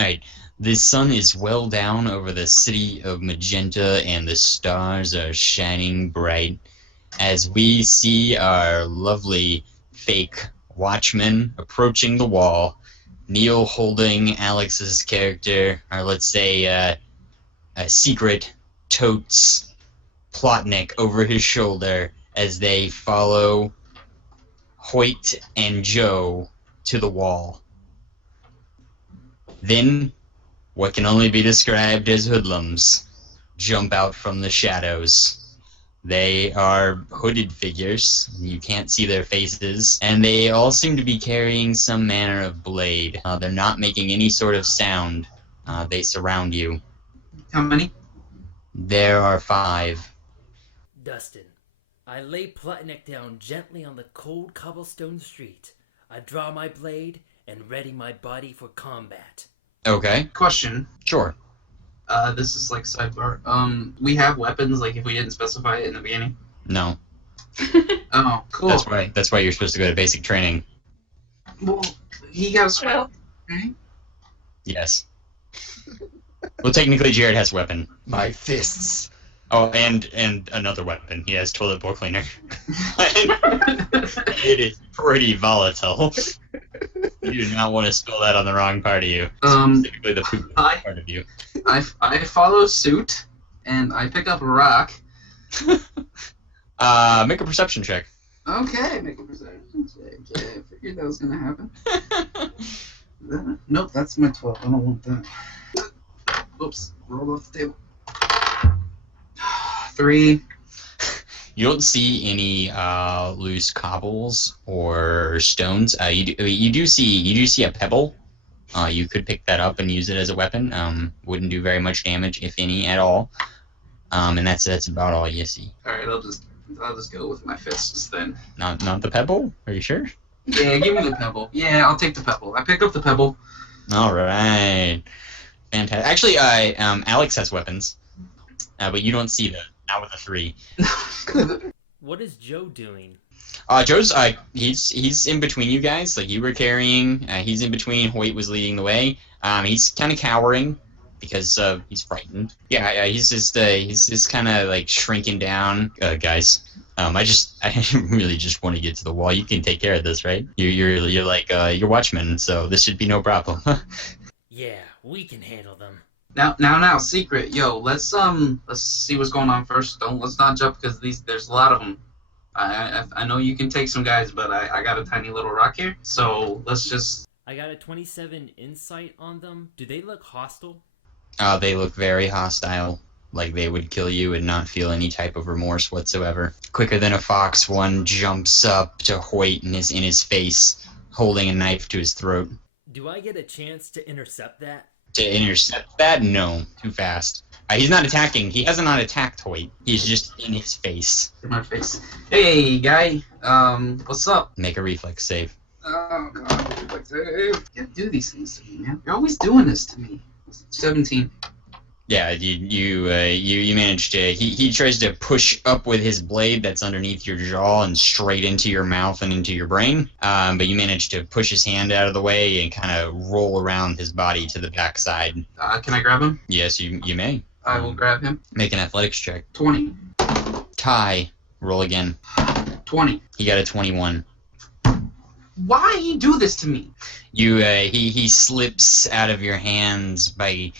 Alright, the sun is well down over the city of Magenta, and the stars are shining bright as we see our lovely fake watchman approaching the wall. Neil holding Alex's character, or let's say a secret totes Plotnik over his shoulder as they follow Hoyt and Joe to the wall. Then, what can only be described as hoodlums jump out from the shadows. They are hooded figures. You can't see their faces. And they all seem to be carrying some manner of blade. They're not making any sort of sound. They surround you. How many? There are 5. Dustin, I lay Plotnik down gently on the cold cobblestone street. I draw my blade and ready my body for combat. Okay. Question. Sure. This is like sidebar. We have weapons, like if we didn't specify it in the beginning. No. Oh, cool. That's why you're supposed to go to basic training. Well, he got a scroll, right? Yes. Well, technically, Jared has a weapon. My fists. Oh, and another weapon. He has toilet bowl cleaner. It is pretty volatile. You do not want to spill that on the wrong part of you. Specifically the poop part of you. I follow suit, and I pick up a rock. Make a perception check. Okay, make a perception check. I figured that was gonna happen. Nope, that's my 12. I don't want that. Oops, rolled off the table. 3. You don't see any loose cobbles or stones. You do see a pebble. You could pick that up and use it as a weapon. Wouldn't do very much damage, if any, at all. And that's about all you see. All right, I'll just go with my fists then. Not the pebble? Are you sure? Yeah, give me the pebble. Yeah, I'll take the pebble. I pick up the pebble. All right. Fantastic. Actually, Alex has weapons, but you don't see them. Not with a 3. What is Joe doing? Joe's he's in between you guys. Like you were carrying, he's in between. Hoyt was leading the way. He's kind of cowering because he's frightened. Yeah, he's just kind of like shrinking down. Guys, I really just want to get to the wall. You can take care of this, right? You're like you're watchmen, so this should be no problem. Yeah, we can handle them. Now, secret, yo, let's see what's going on first. Let's not jump because there's a lot of them. I know you can take some guys, but I got a tiny little rock here, so let's just. I got a 27 insight on them. Do they look hostile? They look very hostile, like they would kill you and not feel any type of remorse whatsoever. Quicker than a fox, one jumps up to Hoyt in his face, holding a knife to his throat. Do I get a chance to intercept that? To intercept that? No, too fast. He's not attacking. He has not attacked Hoyt. He's just in his face. In my face. Hey, guy. What's up? Make a reflex save. Oh God, reflex save. You can't do these things to me, man. You're always doing this to me. 17. Yeah, you managed to. He tries to push up with his blade that's underneath your jaw and straight into your mouth and into your brain. But you managed to push his hand out of the way and kind of roll around his body to the backside. Can I grab him? Yes, you may. I will grab him. Make an athletics check. 20. Tie. Roll again. 20. He got a 21. Why you do this to me? He slips out of your hands by.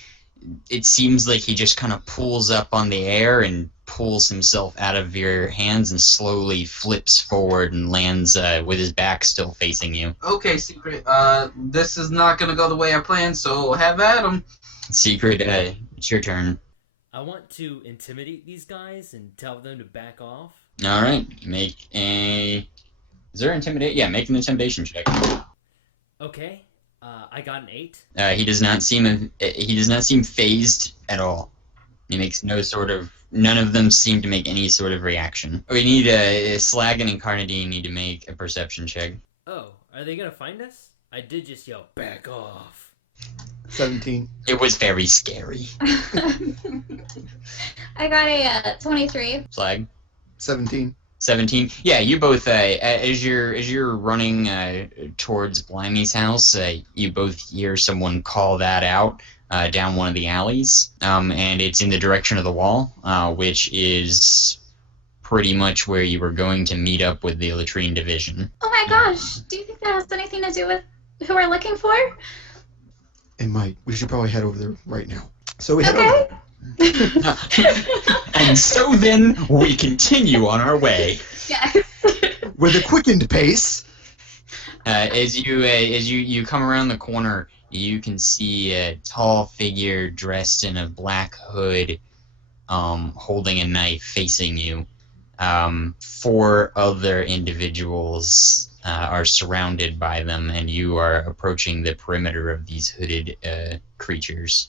It seems like he just kind of pulls up on the air and pulls himself out of your hands and slowly flips forward and lands with his back still facing you. Okay, Secret. This is not gonna go the way I planned, so have at him. Secret, it's your turn. I want to intimidate these guys and tell them to back off. All right, make a. Is there intimidate? Yeah, make an intimidation check. Okay. I got an 8. He does not seem phased at all. He makes no sort of. None of them seem to make any sort of reaction. We need Slag and Incarnadine need to make a perception check. Oh, are they gonna find us? I did just yell, back off. 17. It was very scary. I got a 23. Slag. 17. 17. Yeah, you both as you're running towards Blimey's house, you both hear someone call that out down one of the alleys, and it's in the direction of the wall, which is pretty much where you were going to meet up with the Latrine division. Oh my gosh, do you think that has anything to do with who we're looking for? It might. We should probably head over there right now. So we head over. Okay. And so then we continue on our way. Yes. With a quickened pace. As you come around the corner, you can see a tall figure dressed in a black hood, holding a knife facing you. 4 other individuals are surrounded by them, and you are approaching the perimeter of these hooded creatures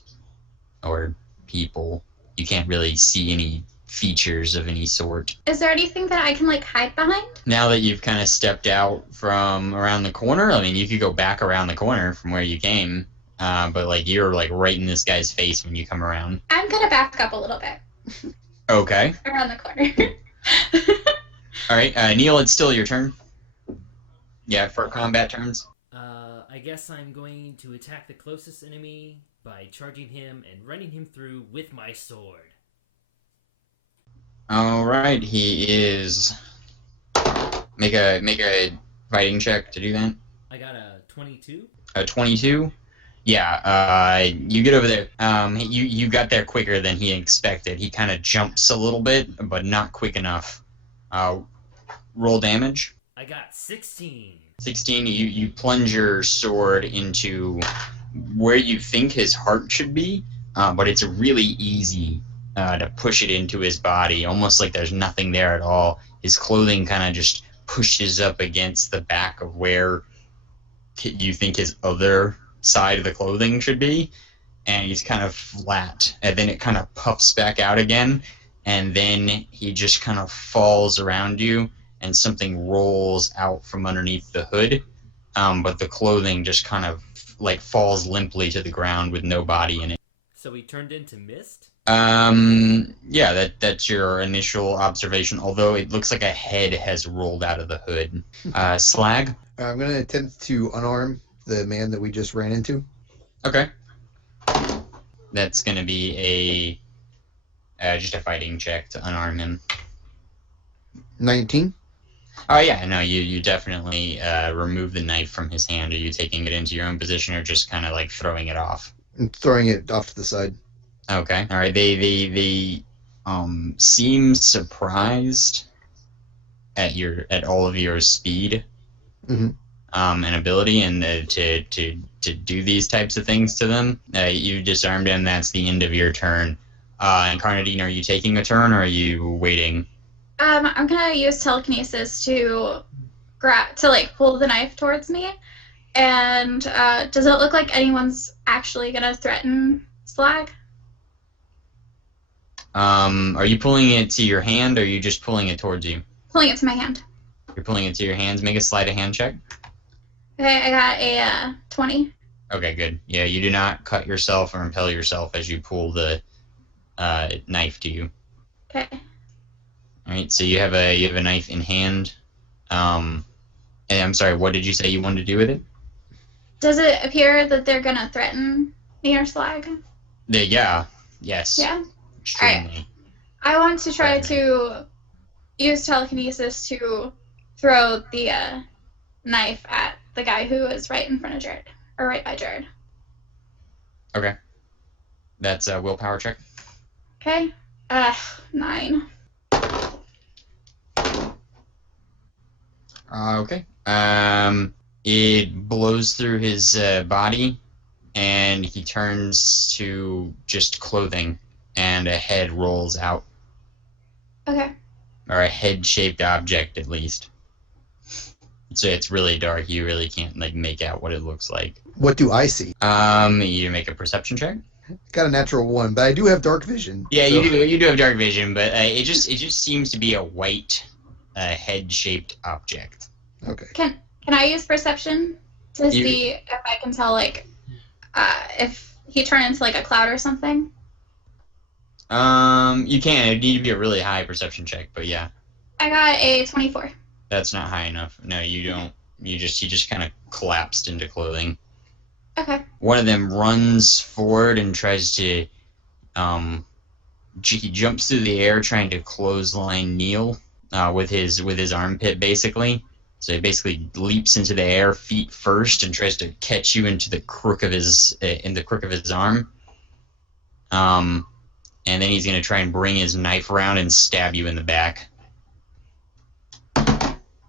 or people. You can't really see any features of any sort. Is there anything that I can like hide behind? Now that you've kind of stepped out from around the corner, I mean, you could go back around the corner from where you came, but like you're like right in this guy's face when you come around. I'm gonna back up a little bit Okay. around the corner. All right, Neil, it's still your turn. Yeah, for combat turns. I guess I'm going to attack the closest enemy by charging him and running him through with my sword. All right, he is. Make a fighting check to do that. I got a 22. A 22. Yeah. You get over there. You got there quicker than he expected. He kind of jumps a little bit, but not quick enough. Roll damage. I got 16. 16. You plunge your sword into where you think his heart should be, but it's really easy to push it into his body, almost like there's nothing there at all. His clothing kind of just pushes up against the back of where you think his other side of the clothing should be, and he's kind of flat, and then it kind of puffs back out again, and then he just kind of falls around you, and something rolls out from underneath the hood, but the clothing just kind of like falls limply to the ground with no body in it. So he turned into mist? Yeah, that's your initial observation, although it looks like a head has rolled out of the hood. Slag? I'm going to attempt to unarm the man that we just ran into. Okay. That's going to be just a fighting check to unarm him. 19. Oh yeah, no, you definitely remove the knife from his hand. Are you taking it into your own position or just kind of like throwing it off? I'm throwing it off to the side. Okay. All right. They seem surprised at all of your speed, Mm-hmm. And ability, and to do these types of things to them. You disarmed him. That's the end of your turn. And Carnadine, are you taking a turn or are you waiting? I'm gonna use telekinesis to pull the knife towards me. And does it look like anyone's actually gonna threaten Slag? Are you pulling it to your hand or are you just pulling it towards you? Pulling it to my hand. You're pulling it to your hands. Make a sleight of hand check. Okay, I got a 20. Okay, good. Yeah, you do not cut yourself or impale yourself as you pull the knife to you. Okay. All right, so you have a knife in hand. And I'm sorry, what did you say you wanted to do with it? Does it appear that they're gonna threaten me or Slag? Yeah. Yes. Yeah. Extremely. I want to try to use telekinesis to throw the knife at the guy who is right in front of Jared, or right by Jared. Okay. That's a willpower check. Okay. 9. Okay. It blows through his body, and he turns to just clothing, and a head rolls out. Okay. Or a head-shaped object, at least. So it's really dark. You really can't make out what it looks like. What do I see? You make a perception check. Got a natural 1, but I do have dark vision. Yeah, so. you do have dark vision, but it just seems to be a white, head-shaped object. Okay. Can I use perception to see if I can tell if he turned into a cloud or something? You can. It'd need to be a really high perception check, but yeah. I got a 24. That's not high enough. No, you don't. He just kind of collapsed into clothing. Okay. One of them runs forward and tries to, he jumps through the air trying to clothesline Neil with his armpit basically. So he basically leaps into the air feet first and tries to catch you into the crook of his arm. And then he's gonna try and bring his knife around and stab you in the back.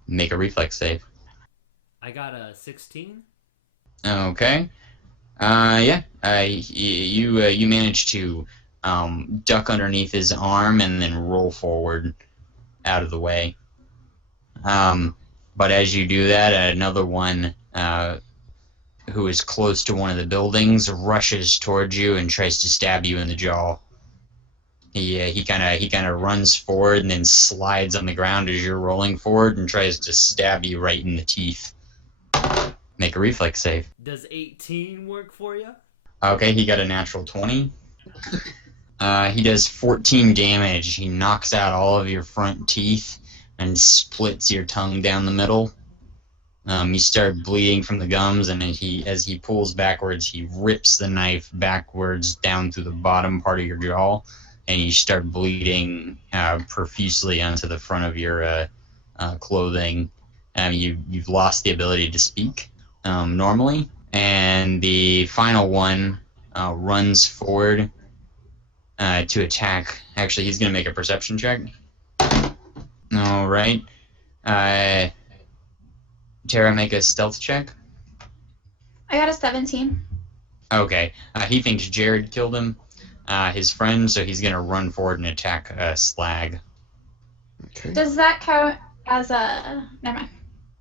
Make a reflex save. I got a 16. Okay. You manage to duck underneath his arm and then roll forward out of the way. But as you do that, another one who is close to one of the buildings rushes towards you and tries to stab you in the jaw. He kind of runs forward and then slides on the ground as you're rolling forward and tries to stab you right in the teeth. Make a reflex save. Does 18 work for you? Okay, he got a natural 20. He does 14 damage. He knocks out all of your front teeth and splits your tongue down the middle. You start bleeding from the gums, and as he pulls backwards, he rips the knife backwards down through the bottom part of your jaw, and you start bleeding profusely onto the front of your clothing. You've lost the ability to speak normally. And the final one runs forward to attack. Actually, he's going to make a perception check. All right. Tara, make a stealth check. I got a 17. Okay. He thinks Jared killed him, his friend, so he's going to run forward and attack Slag. Okay. Does that count as a... Never mind.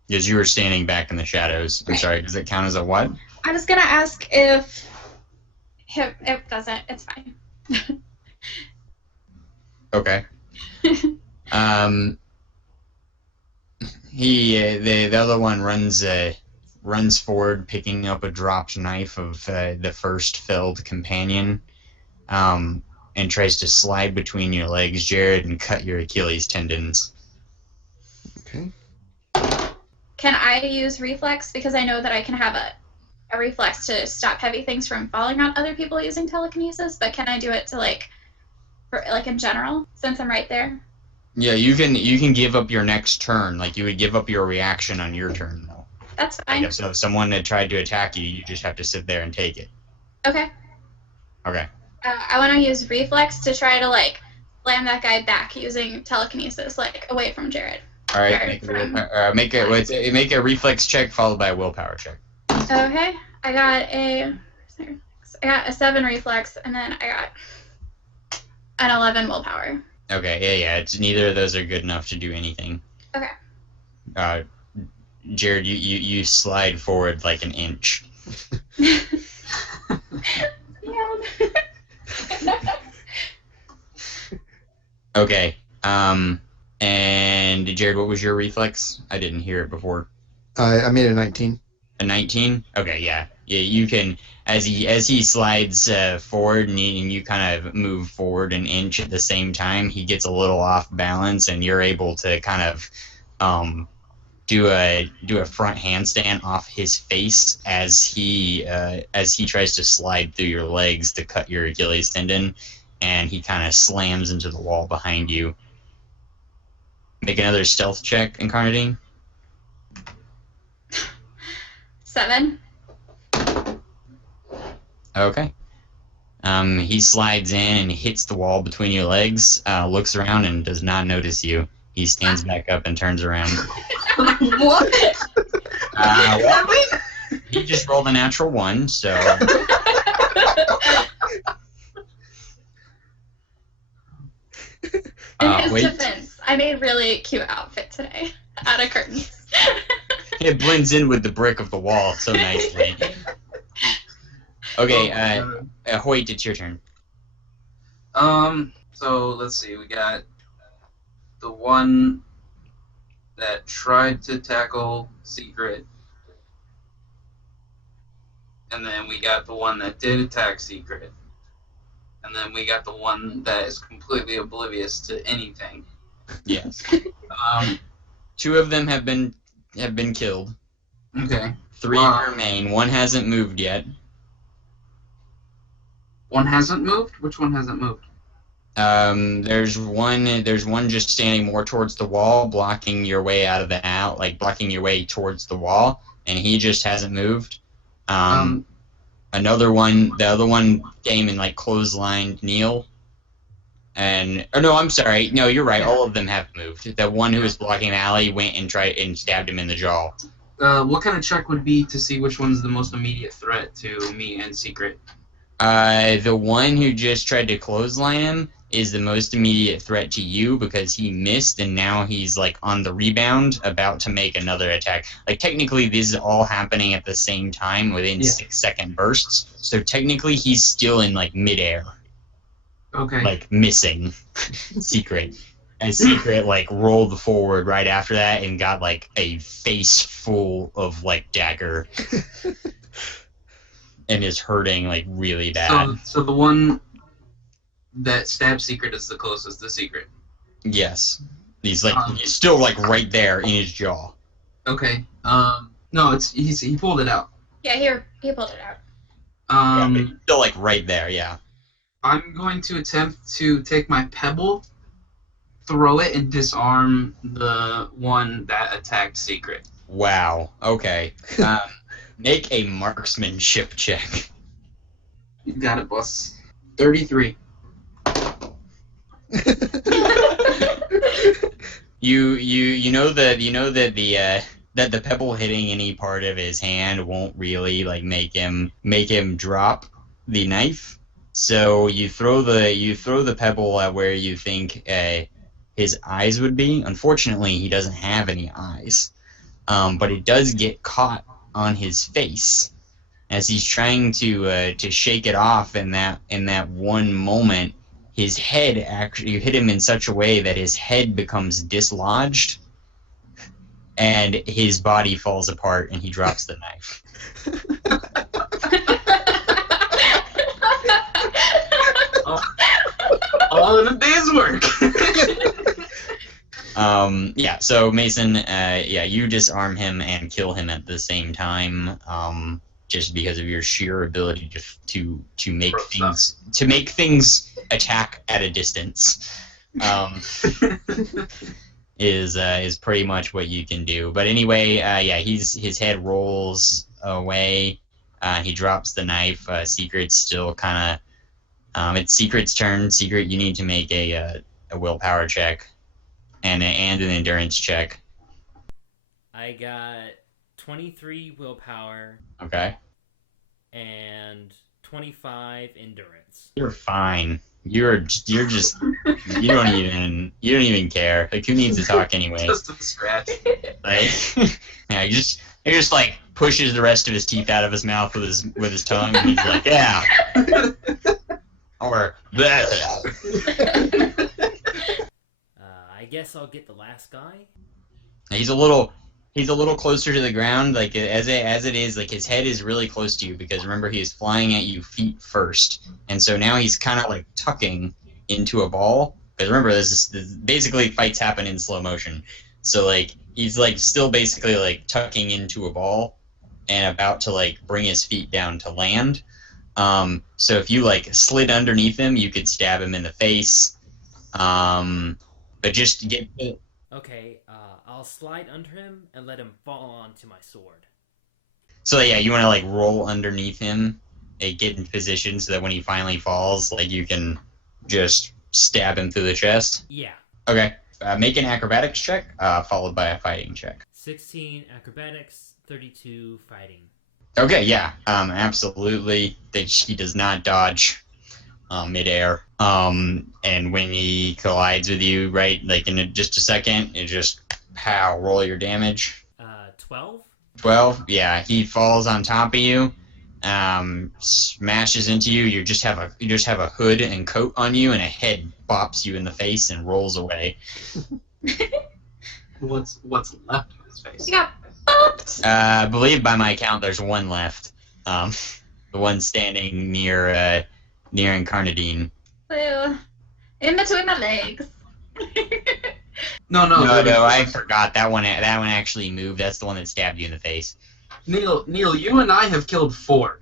Because you were standing back in the shadows. I'm sorry, does it count as a what? I was going to ask if... It doesn't. It's fine. Okay. The other one runs forward, picking up a dropped knife of the first felled companion, and tries to slide between your legs, Jared, and cut your Achilles tendons. Okay. Can I use reflex? Because I know that I can have a reflex to stop heavy things from falling on other people using telekinesis, but can I do it to in general, since I'm right there? Yeah, you can give up your next turn. Like, you would give up your reaction on your turn, though. That's fine. So if someone had tried to attack you, you just have to sit there and take it. Okay. Okay. I want to use reflex to try to slam that guy back using telekinesis, away from Jared. All right. Make a reflex check followed by a willpower check. Okay. I got a 7 reflex, and then I got an 11 willpower. Okay. Yeah. It's neither of those are good enough to do anything. Okay. Jared, you slide forward like an inch. Okay. And Jared, what was your reflex? I didn't hear it before. I made a 19. A 19? Okay, yeah. Yeah, you can, as he slides forward and you kind of move forward an inch at the same time, he gets a little off balance, and you're able to kind of do a front handstand off his face as he tries to slide through your legs to cut your Achilles tendon, and he kind of slams into the wall behind you. Make another stealth check, Incarnadine. 7. Okay. He slides in and hits the wall between your legs, looks around and does not notice you. He stands back up and turns around. What? He just rolled a natural 1, so... In his defense, I made a really cute outfit today, out of curtains. It blends in with the brick of the wall so nicely. Okay, Hoyt, it's your turn. So let's see. We got the one that tried to tackle Secret, and then we got the one that did attack Secret, and then we got the one that is completely oblivious to anything. Yes. Um, 2 of them have been killed. okay. 3 remain. 1 hasn't moved yet. One hasn't moved? Which one hasn't moved? There's one just standing more towards the wall, blocking your way out of the like blocking your way towards the wall, and he just hasn't moved. Another one, the other one came and like clotheslined Neil. And no, I'm sorry. No, you're right. All of them have moved. The one who was blocking the alley went and tried and stabbed him in the jaw. What kind of check would be to see which one's the most immediate threat to me and Secret? The one who just tried to clothesline him is the most immediate threat to you because he missed and now he's like on the rebound about to make another attack. Like technically this is all happening at the same time within 6-second bursts. So technically he's still in like midair. Okay. Like missing Secret. And Secret like rolled forward right after that and got like a face full of like dagger. And is hurting like really bad. So the one that stabbed Secret is the closest to Secret. Yes. He's like he's still like right there in his jaw. Okay. No, he pulled it out. Yeah, he pulled it out. Yeah, still like right there, yeah. I'm going to attempt to take my pebble, throw it, and disarm the one that attacked Secret. Wow. Okay. Make a marksmanship check. You got it, boss. 33. You know that the pebble hitting any part of his hand won't really like make him drop the knife. So you throw the pebble at where you think his eyes would be. Unfortunately, he doesn't have any eyes, but it does get caught on his face as he's trying to shake it off. In that one moment, his head you hit him in such a way that his head becomes dislodged, and his body falls apart, and he drops the knife. All in a day's work. Yeah, so Mason, you disarm him and kill him at the same time, just because of your sheer ability to make things attack at a distance, is pretty much what you can do. But anyway, his head rolls away. He drops the knife. Secret's still kind of. It's Secret's turn. Secret, you need to make a willpower check. And an endurance check. I got 23 willpower. Okay. And 25 endurance. You're fine. You're just you don't even care. Like who needs to talk anyway? Just a scratch. Like yeah, he just like pushes the rest of his teeth out of his mouth with his tongue, and he's like, yeah. Or that. I guess I'll get the last guy. He's a little closer to the ground, like as it is, like his head is really close to you because remember he is flying at you feet first, and so now he's kind of like tucking into a ball. Because remember, this basically fights happen in slow motion, so like he's like still basically like tucking into a ball and about to like bring his feet down to land. So if you like slid underneath him, you could stab him in the face. But just to get... Okay, I'll slide under him and let him fall onto my sword. So yeah, you want to like roll underneath him and get in position so that when he finally falls, like you can just stab him through the chest? Yeah. Okay. Make an acrobatics check, followed by a fighting check. 16 acrobatics, 32 fighting. Okay, yeah. Absolutely. He does not dodge midair. And when he collides with you, right, like in just a second, it just pow, roll your damage. 12? 12, yeah. He falls on top of you, smashes into you. You just have a hood and coat on you, and a head bops you in the face and rolls away. What's left of his face? You got bopped. I believe by my count, there's one left. The one standing near Incarnadine. Ew. In between my legs. No, No, I forgot that one. That one actually moved. That's the one that stabbed you in the face. Neil, you and I have killed 4.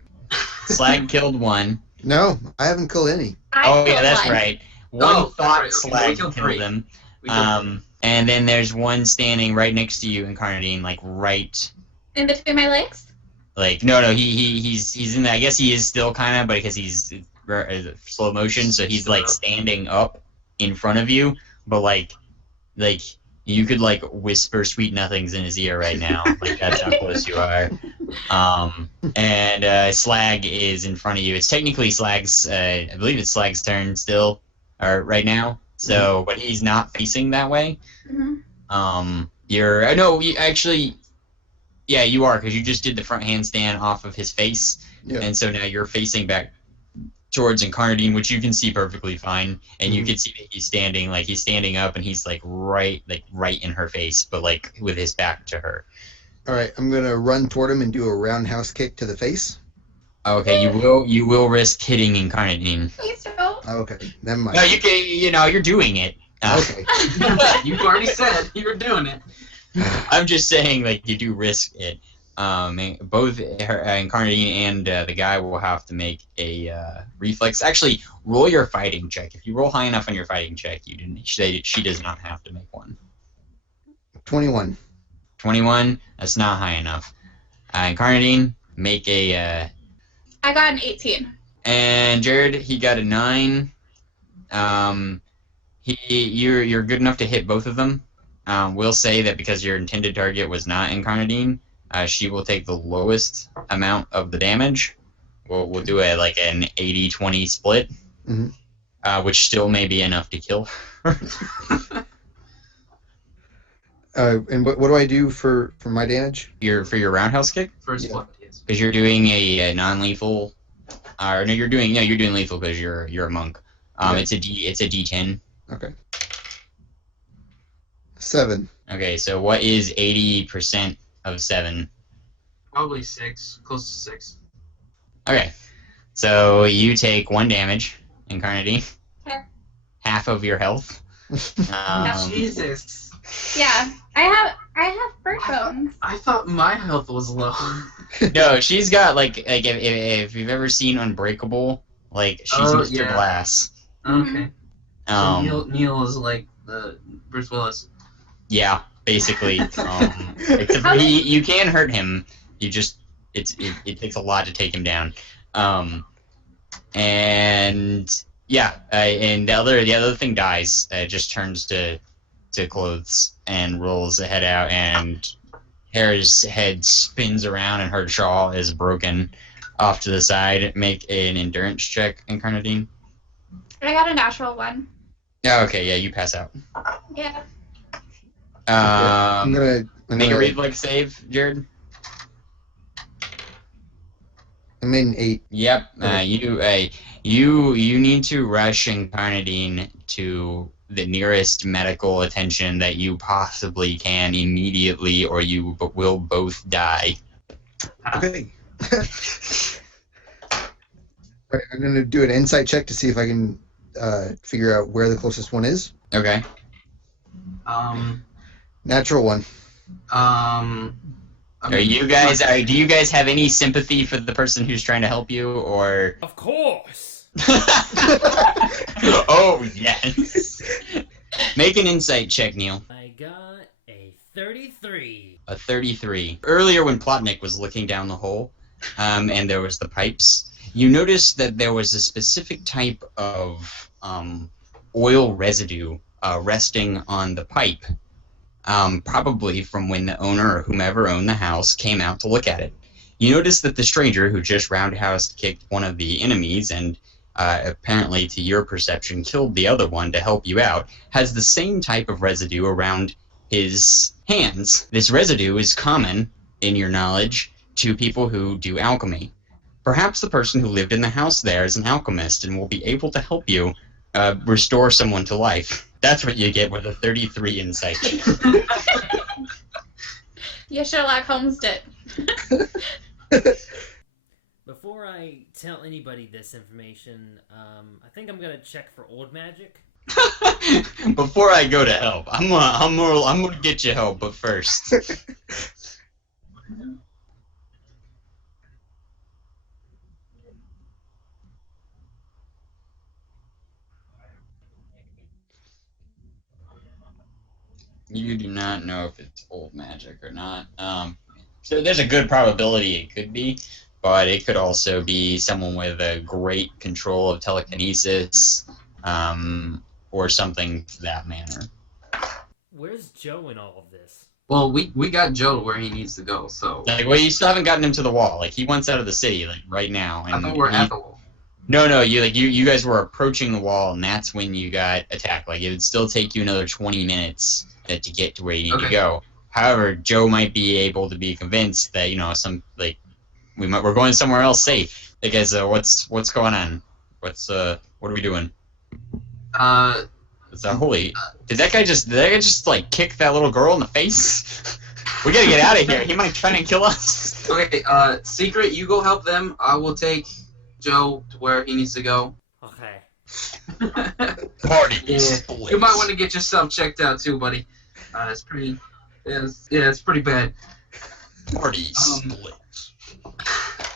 Slag killed one. No, I haven't killed any. I killed that's one. right. One Oh, that's thought right. Okay, Slag we killed killed 3. him. We killed 3. And then there's one standing right next to you, Incarnadine, like right. In between my legs? Like no, he's in. I guess he is still kind of, but because he's slow motion, so he's like standing up in front of you, but like you could like whisper sweet nothings in his ear right now. Like that's how close you are. And Slag is in front of you. It's technically Slag's. I believe it's Slag's turn still, or right now. So, but he's not facing that way. Mm-hmm. You're no, you actually. Yeah, you are, because you just did the front handstand off of his face, and so now you're facing back towards Incarnadine, which you can see perfectly fine, and you can see that he's standing up, and he's right in her face, but like with his back to her. All right, I'm gonna run toward him and do a roundhouse kick to the face. Okay, you will risk hitting Incarnadine. Please don't. Okay, never mind. No, you can. You're doing it. Okay. You've already said you're doing it. I'm just saying, like, you do risk it. Both Incarnadine and the guy will have to make a reflex. Actually, roll your fighting check. If you roll high enough on your fighting check, she does not have to make one. 21. 21. That's not high enough. Incarnadine, make a. I got an 18. And Jared, he got a 9. You're good enough to hit both of them. We'll say that because your intended target was not Incarnadine, she will take the lowest amount of the damage. We'll do an 80-20 split, which still may be enough to kill her. And what do I do for my damage? For your roundhouse kick? First blood, yes. Because you're doing a non-lethal. No, you're doing lethal because you're a monk. It's a D10. Okay. 7. Okay, so what is 80% of 7? Probably 6, close to 6. Okay, so you take 1 damage, Incarnadine. Okay. Half of your health. Jesus. Yeah, I have burnt bones. I thought my health was low. No, she's got if you've ever seen Unbreakable, she's Mr. yeah. Glass. Okay. So Neil is like the Bruce Willis. Yeah, basically. Except for you can hurt him. You just it takes a lot to take him down. And yeah, and the other thing dies. It just turns to clothes and rolls the head out, and Hera's head spins around, and her jaw is broken off to the side. Make an endurance check, Incarnadine. I got a natural 1. Yeah, okay, yeah, you pass out. Yeah. I'm gonna Make a reflex save, Jared. I made an 8. Yep. Okay. You need to rush Incarnadine to the nearest medical attention that you possibly can immediately, or you will both die. Okay. Right, I'm gonna do an insight check to see if I can figure out where the closest one is. Okay. Natural 1. Do you guys have any sympathy for the person who's trying to help you, or? Of course. Oh yes. Make an insight check, Neil. I got a 33. A 33. Earlier, when Plotnik was looking down the hole, and there was the pipes, you noticed that there was a specific type of oil residue resting on the pipe. Probably from when the owner or whomever owned the house came out to look at it. You notice that the stranger who just roundhouse kicked one of the enemies and apparently to your perception killed the other one to help you out has the same type of residue around his hands. This residue is common, in your knowledge, to people who do alchemy. Perhaps the person who lived in the house there is an alchemist and will be able to help you restore someone to life. That's what you get with a 33 insight. Yeah, Sherlock Holmes did. Before I tell anybody this information, I think I'm gonna check for old magic. Before I go to help, I'm gonna get you help, but first. You do not know if it's old magic or not. So there's a good probability it could be, but it could also be someone with a great control of telekinesis, or something to that manner. Where's Joe in all of this? Well, we got Joe to where he needs to go, so... Like, well, you still haven't gotten him to the wall. Like, he wants out of the city, like, right now. And I thought we're at the wall. No, you guys were approaching the wall, and that's when you got attacked. Like, it would still take you another 20 minutes to get to where you need to go. However, Joe might be able to be convinced that, we're going somewhere else safe. Hey guys, what's going on? What are we doing? Holy, did that guy just like kick that little girl in the face? We gotta get out of here. He might try and kill us. Okay, Secret, you go help them. I will take Joe to where he needs to go. Okay. Party. Yeah. You might want to get yourself checked out too, buddy. It's pretty. It's pretty bad. Party split.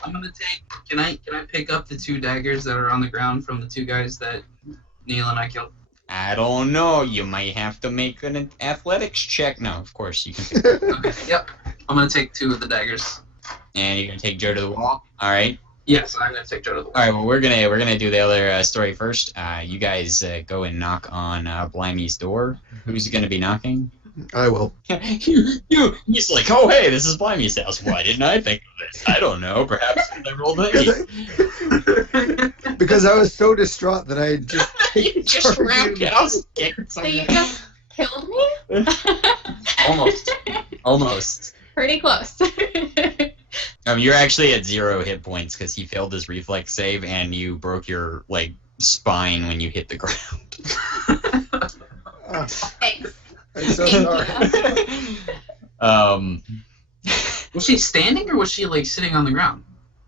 I'm gonna take. Can I pick up the 2 daggers that are on the ground from the 2 guys that Neil and I killed? I don't know. You might have to make an athletics check. No, of course you can. Okay. Yep. I'm gonna take 2 of the daggers. And you're gonna take Joe to the wall. All right. Yes, I'm gonna take Joe to the wall. All right. Well, we're gonna do the other story first. You guys go and knock on Blimey's door. Who's gonna be knocking? I will. He's like, oh hey, this is Blimey's house. Why didn't I think of this? I don't know. Perhaps I rolled an 8. Because I was so distraught that I just... You just roundhouse kicked So someone. you just killed me? Almost. Pretty close. You're actually at 0 hit points because he failed his reflex save and you broke your spine when you hit the ground. Thanks. I'm so Thank sorry. Was she standing or was she sitting on the ground?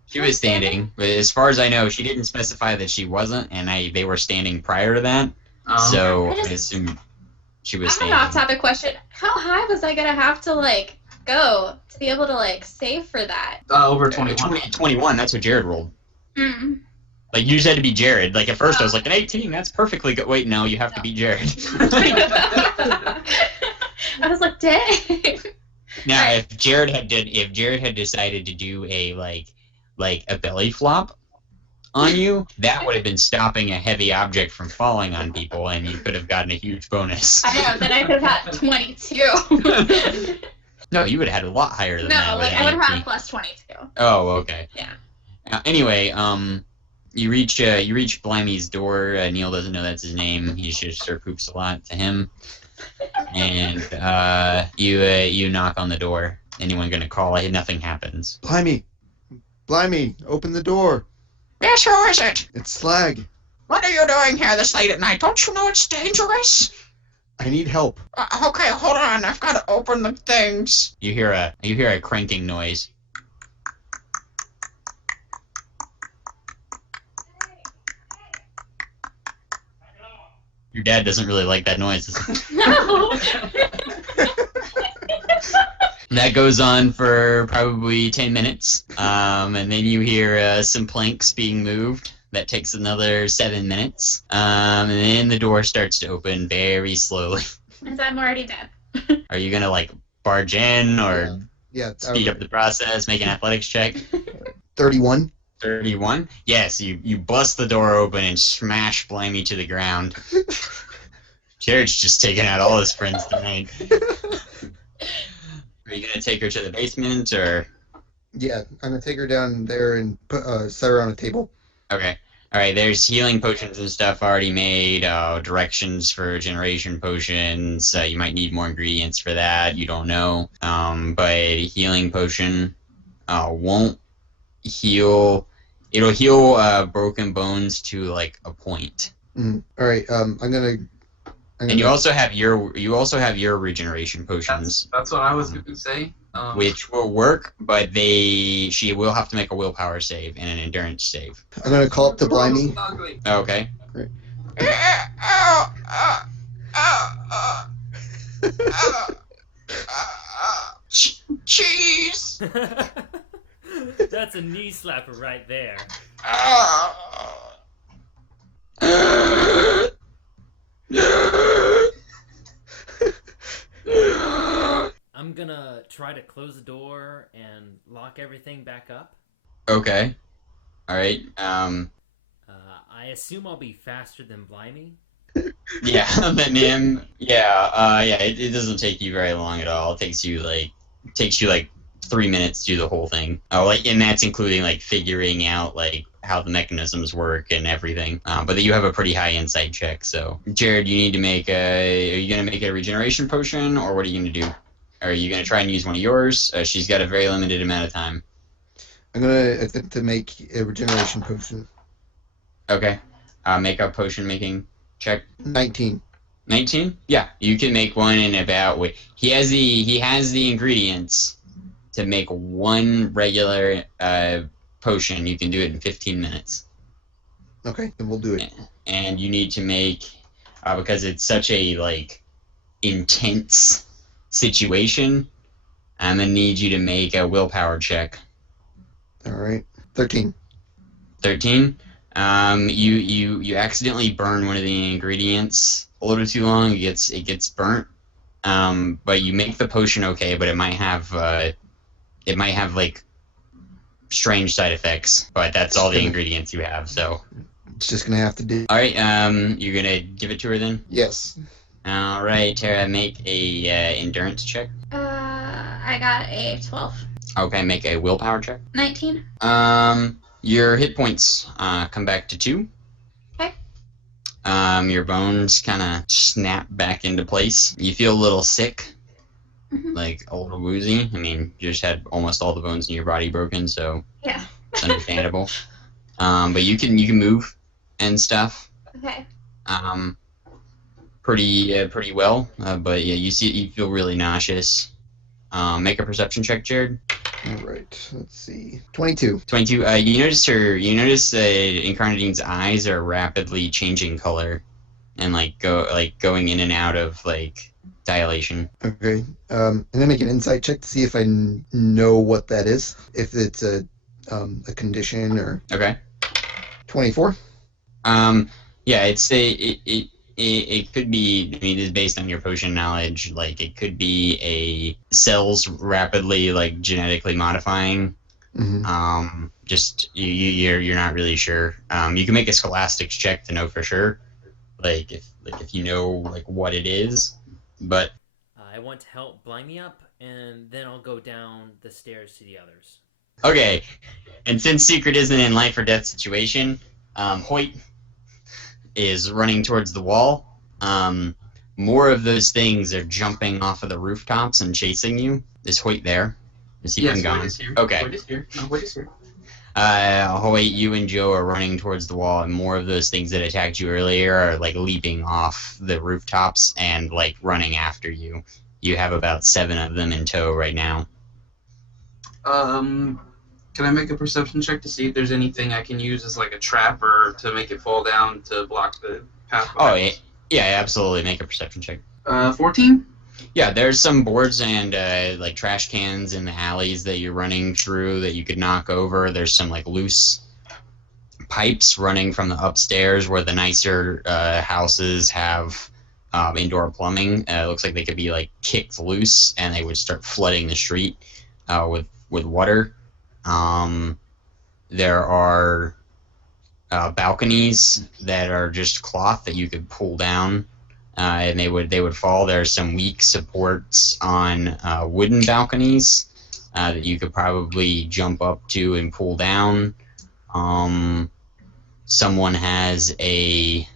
She was standing, but as far as I know, she didn't specify that she wasn't, and they were standing prior to that. So I assume she was I standing. have an off-topic question. How high was I gonna have to go to be able to save for that? Over 21. 21, that's what Jared rolled. Mm. You just had to be Jared. At first I was like, an 18, that's perfectly good. Wait, no, you have to be Jared. I was like, dang. Now, Right. if Jared had decided to do a a belly flop on you, that would have been stopping a heavy object from falling on people, and you could have gotten a huge bonus. I know, then I could have had 22. No, you would have had a lot higher than that. No, with I would have 18. had plus 22. Oh, okay. Yeah. Anyway, you reach Blimey's door. Neil doesn't know that's his name. He just Sir Poops a lot to him. And you knock on the door. Anyone gonna call? Nothing happens. Blimey, open the door. Yes, who is it? It's Slag. What are you doing here this late at night? Don't you know it's dangerous? I need help. Okay, hold on. I've got to open the things. You hear a cranking noise. Your dad doesn't really like that noise. No. That goes on for probably 10 minutes, and then you hear some planks being moved. That takes another 7 minutes, and then the door starts to open very slowly. Because I'm already dead. Are you gonna barge in or Yeah. speed up the process, make an athletics check? 31. 31? Yes, you bust the door open and smash Blimey to the ground. Jared's just taking out all his friends tonight. Are you gonna take her to the basement, or? Yeah, I'm gonna take her down there and set her on a table. Okay. Alright, there's healing potions and stuff already made, directions for generation potions, you might need more ingredients for that, you don't know. But a healing potion won't heal, it'll heal broken bones to a point. Mm. All right, I'm gonna. And you also have your regeneration potions, That's what I was going to say. which will work, but she will have to make a willpower save and an endurance save. I'm gonna call up to Blimey. Okay. Great. Cheese. That's a knee slapper right there. I'm gonna try to close the door and lock everything back up. Okay. All right. I assume I'll be faster than Blimey. Yeah. Then him. Yeah. Yeah. It doesn't take you very long at all. It takes you like 3 minutes to do the whole thing. Oh, and that's including like figuring out like how the mechanisms work and everything. But you have a pretty high insight check. So, Jared, you need to make a. Are you gonna make a regeneration potion, or what are you gonna do? Are you gonna try and use one of yours? She's got a very limited amount of time. I'm gonna attempt to make a regeneration potion. Okay. Make a potion making check. 19. 19? Yeah, you can make one in about. He has the ingredients to make one regular potion. You can do it in 15 minutes. Okay, then we'll do it. And you need to make because it's such a like intense situation. I'm gonna need you to make a willpower check. All right. 13. 13. You accidentally burn one of the ingredients a little too long. It gets burnt. But you make the potion okay, but it might have like strange side effects. But that's all the ingredients you have. So It's just gonna have to do. all right. You're gonna give it to her then. Yes. All right, Tara. Make a endurance check. I got a 12. Okay, make a willpower check. 19. Your hit points come back to 2. Okay. Your bones kind of snap back into place. You feel a little sick, like a little woozy. I mean, you just had almost all the bones in your body broken, so Yeah. it's understandable. But you can move and stuff. Okay. Pretty well. But yeah, you feel really nauseous. Make a perception check, Jared. All right. Let's see. 22. 22. You notice Incarnadine's eyes are rapidly changing color, and going in and out of like dilation. Okay. I'm gonna make an insight check to see if I know what that is. If it's a condition or. Okay. 24. Yeah, it could be. I mean, it's based on your potion knowledge. Like, it could be a cells rapidly like genetically modifying. Mm-hmm. Just you're not really sure. You can make a scholastics check to know for sure. Like if you know like what it is, but I want to help Blimey up, and then I'll go down the stairs to the others. okay. And since Secret isn't in life or death situation, Hoyt is running towards the wall. More of those things are jumping off of the rooftops and chasing you. Is Hoyt there? Is he been gone? Hoyt is here. Okay. Hoyt is here. No, Hoyt is here. Hoyt, you and Joe are running towards the wall, and more of those things that attacked you earlier are like leaping off the rooftops and like running after you. You have about 7 of them in tow right now. Can I make a perception check to see if there's anything I can use as like a trap or to make it fall down to block the path? Oh, yeah, absolutely. Make a perception check. 14? Yeah, there's some boards and like trash cans in the alleys that you're running through that you could knock over. There's some like loose pipes running from the upstairs where the nicer houses have indoor plumbing. It looks like they could be like kicked loose and they would start flooding the street with water. There are balconies that are just cloth that you could pull down, and they would fall. There's some weak supports on wooden balconies that you could probably jump up to and pull down. Someone has a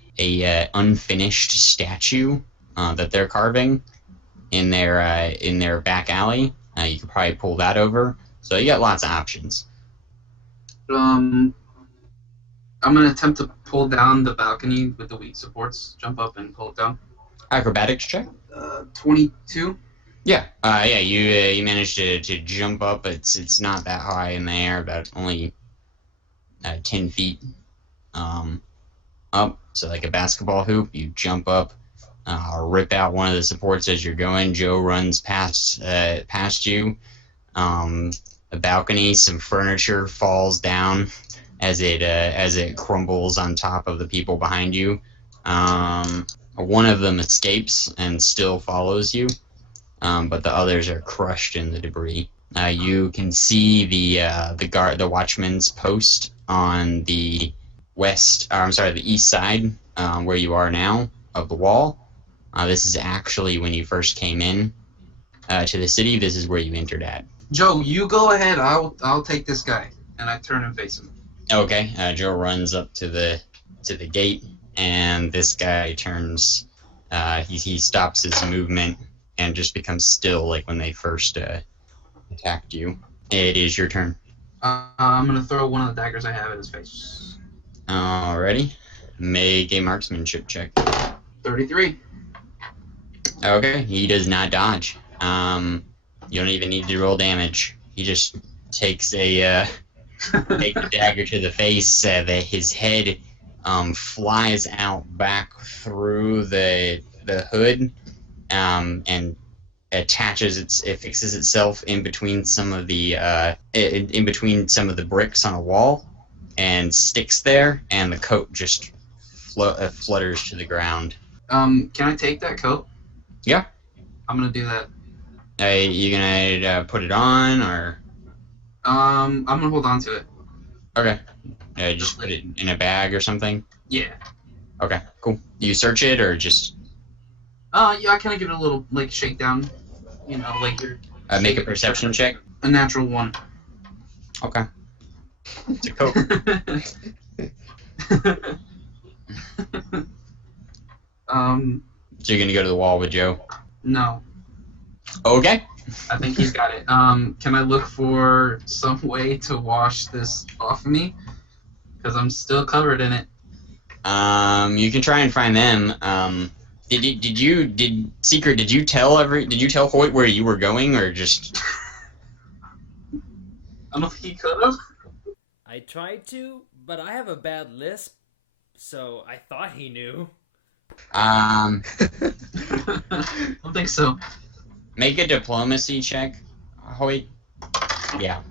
unfinished statue that they're carving in their back alley. You could probably pull that over. So you got lots of options. I'm gonna attempt to pull down the balcony with the weak supports. Jump up and pull it down. Acrobatics check. 22. Yeah. You managed to jump up. It's not that high in the air, about only 10 feet up. So like a basketball hoop, you jump up rip out one of the supports as you're going. Joe runs past you. A balcony, some furniture falls down as it crumbles on top of the people behind you. One of them escapes and still follows you, but the others are crushed in the debris. You can see the watchman's post on the the east side, where you are now of the wall. This is actually when you first came in to the city. This is where you entered at. Joe, you go ahead. I'll take this guy, and I turn and face him. Okay. Joe runs up to the gate, and this guy turns. He stops his movement and just becomes still, like when they first attacked you. It is your turn. I'm gonna throw one of the daggers I have at his face. Alrighty. Make a marksmanship check. 33. Okay. He does not dodge. You don't even need to roll damage. He just takes a dagger to the face. His head flies out back through the hood, and it fixes itself in between some of the bricks on a wall, and sticks there. And the coat just flutters to the ground. Can I take that coat? Yeah. I'm gonna do that. You gonna put it on, or? I'm gonna hold on to it. Okay. Just put it in a bag or something? Yeah. Okay, cool. Do you search it, or just... Yeah, I kind of give it a little, like, shakedown. You know, like you're... make a perception check? A natural 1. Okay. It's a coat. So you're gonna go to the wall with Joe? No. Okay. I think he's got it. Can I look for some way to wash this off of me? Because I'm still covered in it. You can try and find them. Did you tell Hoyt where you were going, or just? I don't think he could have. I tried to, but I have a bad lisp, so I thought he knew. I don't think so. Make a diplomacy check, Hoyt. Yeah.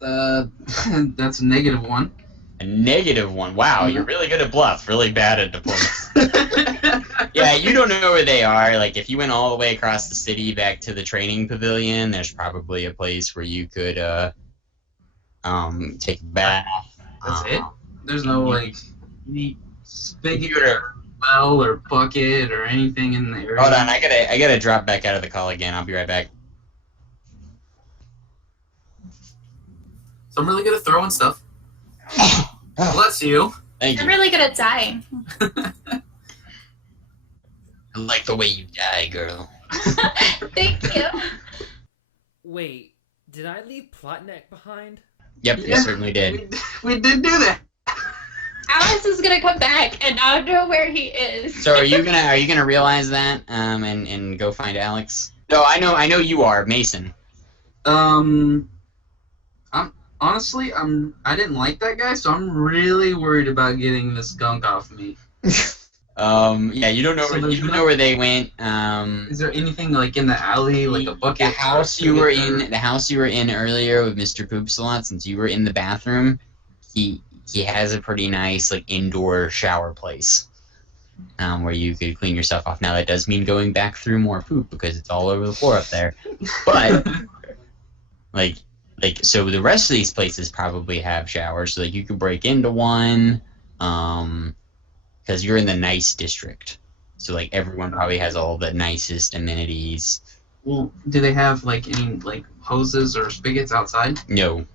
That's a -1. A -1. Wow, you're really good at bluff. Really bad at diplomacy. Yeah, you don't know where they are. Like, if you went all the way across the city back to the training pavilion, there's probably a place where you could take a bath. That's it? There's no, like, neat spigot or well or bucket or anything in the area? Hold on, I gotta drop back out of the call again. I'll be right back. So I'm really good at throwing stuff. Bless you. Thank You're you. really good at dying. I like the way you die, girl. Thank you. Wait, did I leave Plotnik behind? Yep, you certainly did. We did do that. Alice is gonna come back, and I don't know where he is. So are you gonna realize that and go find Alex? No, I know you are, Mason. I'm honestly I didn't like that guy, so I'm really worried about getting this gunk off me. Yeah, you don't know where they went. Is there anything like in the alley, like a bucket? The house you were in earlier with Mr. Poopsalot, since you were in the bathroom, he has a pretty nice like indoor shower place, where you could clean yourself off. Now that does mean going back through more poop because it's all over the floor up there. But so the rest of these places probably have showers, so like you could break into one. Because you're in the nice district, so like everyone probably has all the nicest amenities. Well, do they have like any like hoses or spigots outside? No,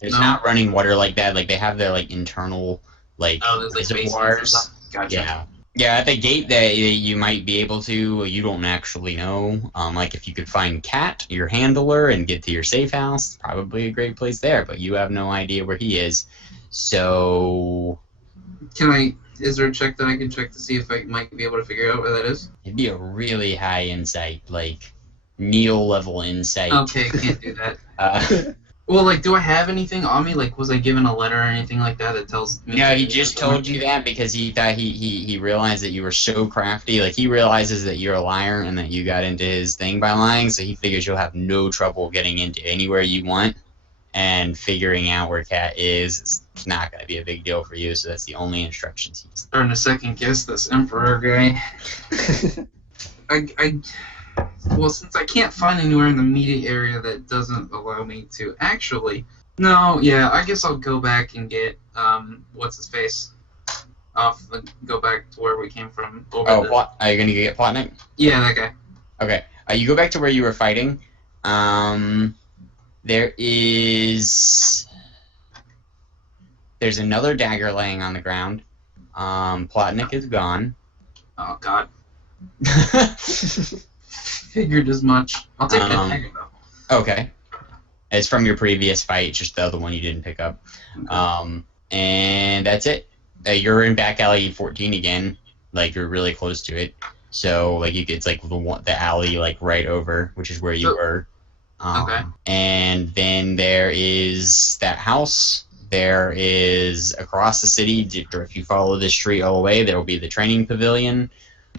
there's not running water like that. Like they have their like internal like reservoirs. Gotcha. Yeah. At the gate that you might be able to. You don't actually know. Like if you could find Cat, your handler, and get to your safe house, probably a great place there. But you have no idea where he is. So. Is there a check that I can check to see if I might be able to figure out where that is? It'd be a really high insight, like Neil level insight. Okay, can't do that. Well, like, do I have anything on me? Like, was I given a letter or anything like that that tells me? No, he just told you that because he thought he realized that you were so crafty. Like, he realizes that you're a liar and that you got into his thing by lying, so he figures you'll have no trouble getting into anywhere you want, and figuring out where Cat is not going to be a big deal for you, so that's the only instructions he's... Starting to second guess this Emperor guy. Well, since I can't find anywhere in the immediate area that doesn't allow me to actually... No, yeah, I guess I'll go back and get, what's his face? Go back to where we came from. Are you going to get Plotnik? Yeah, that guy. Okay. You go back to where you were fighting. There's another dagger laying on the ground. Plotnik is gone. Oh, God. Figured as much. I'll take that dagger, though. Okay. It's from your previous fight, just the other one you didn't pick up. Okay. And that's it. You're in back alley 14 again. Like, you're really close to it. So, like, it's like the alley, like, right over, which is where you were. Okay. And then there is that house. There is across the city, if you follow this street all the way, there will be the training pavilion.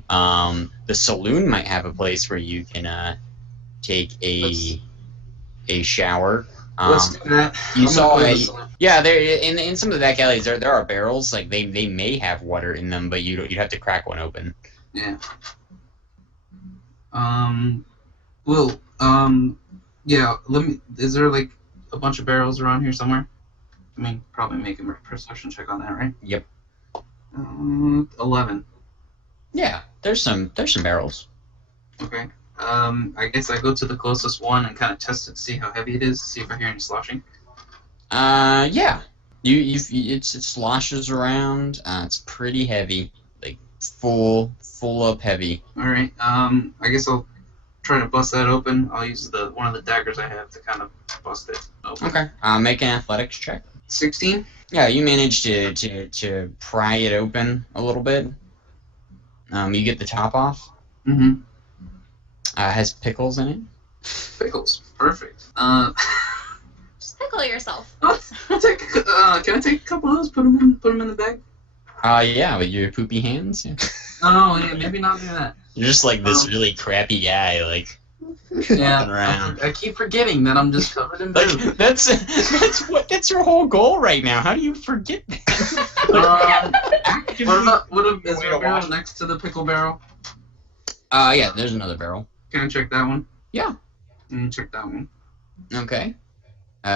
The saloon might have a place where you can take a shower. Let's do that. You saw yeah, there in some of the back alleys there are barrels, like they may have water in them, but you'd have to crack one open. Yeah. Well, yeah. Is there like a bunch of barrels around here somewhere? I mean, probably make a perception check on that, right? Yep. 11. Yeah, there's some barrels. Okay. I guess I go to the closest one and kind of test it to see how heavy it is, see if I hear any sloshing. Yeah. It sloshes around. It's pretty heavy, like full up heavy. All right. I guess I'll try to bust that open. I'll use one of the daggers I have to kind of bust it open. Okay. Make an athletics check. 16. Yeah, you managed to pry it open a little bit. You get the top off. Mm-hmm. Has pickles in it. Pickles. Perfect. Just pickle yourself. I'll take. Can I take a couple of those? Put them in the bag. Yeah, with your poopy hands. Yeah. Oh yeah, maybe not do that. You're just like this really crappy guy, like Yeah, around. I keep forgetting that I'm just covered in Like poop. that's your whole goal right now. How do you forget that? Is there a barrel next to the pickle barrel? Yeah, there's another barrel. Can I check that one? Yeah. Check that one. Okay.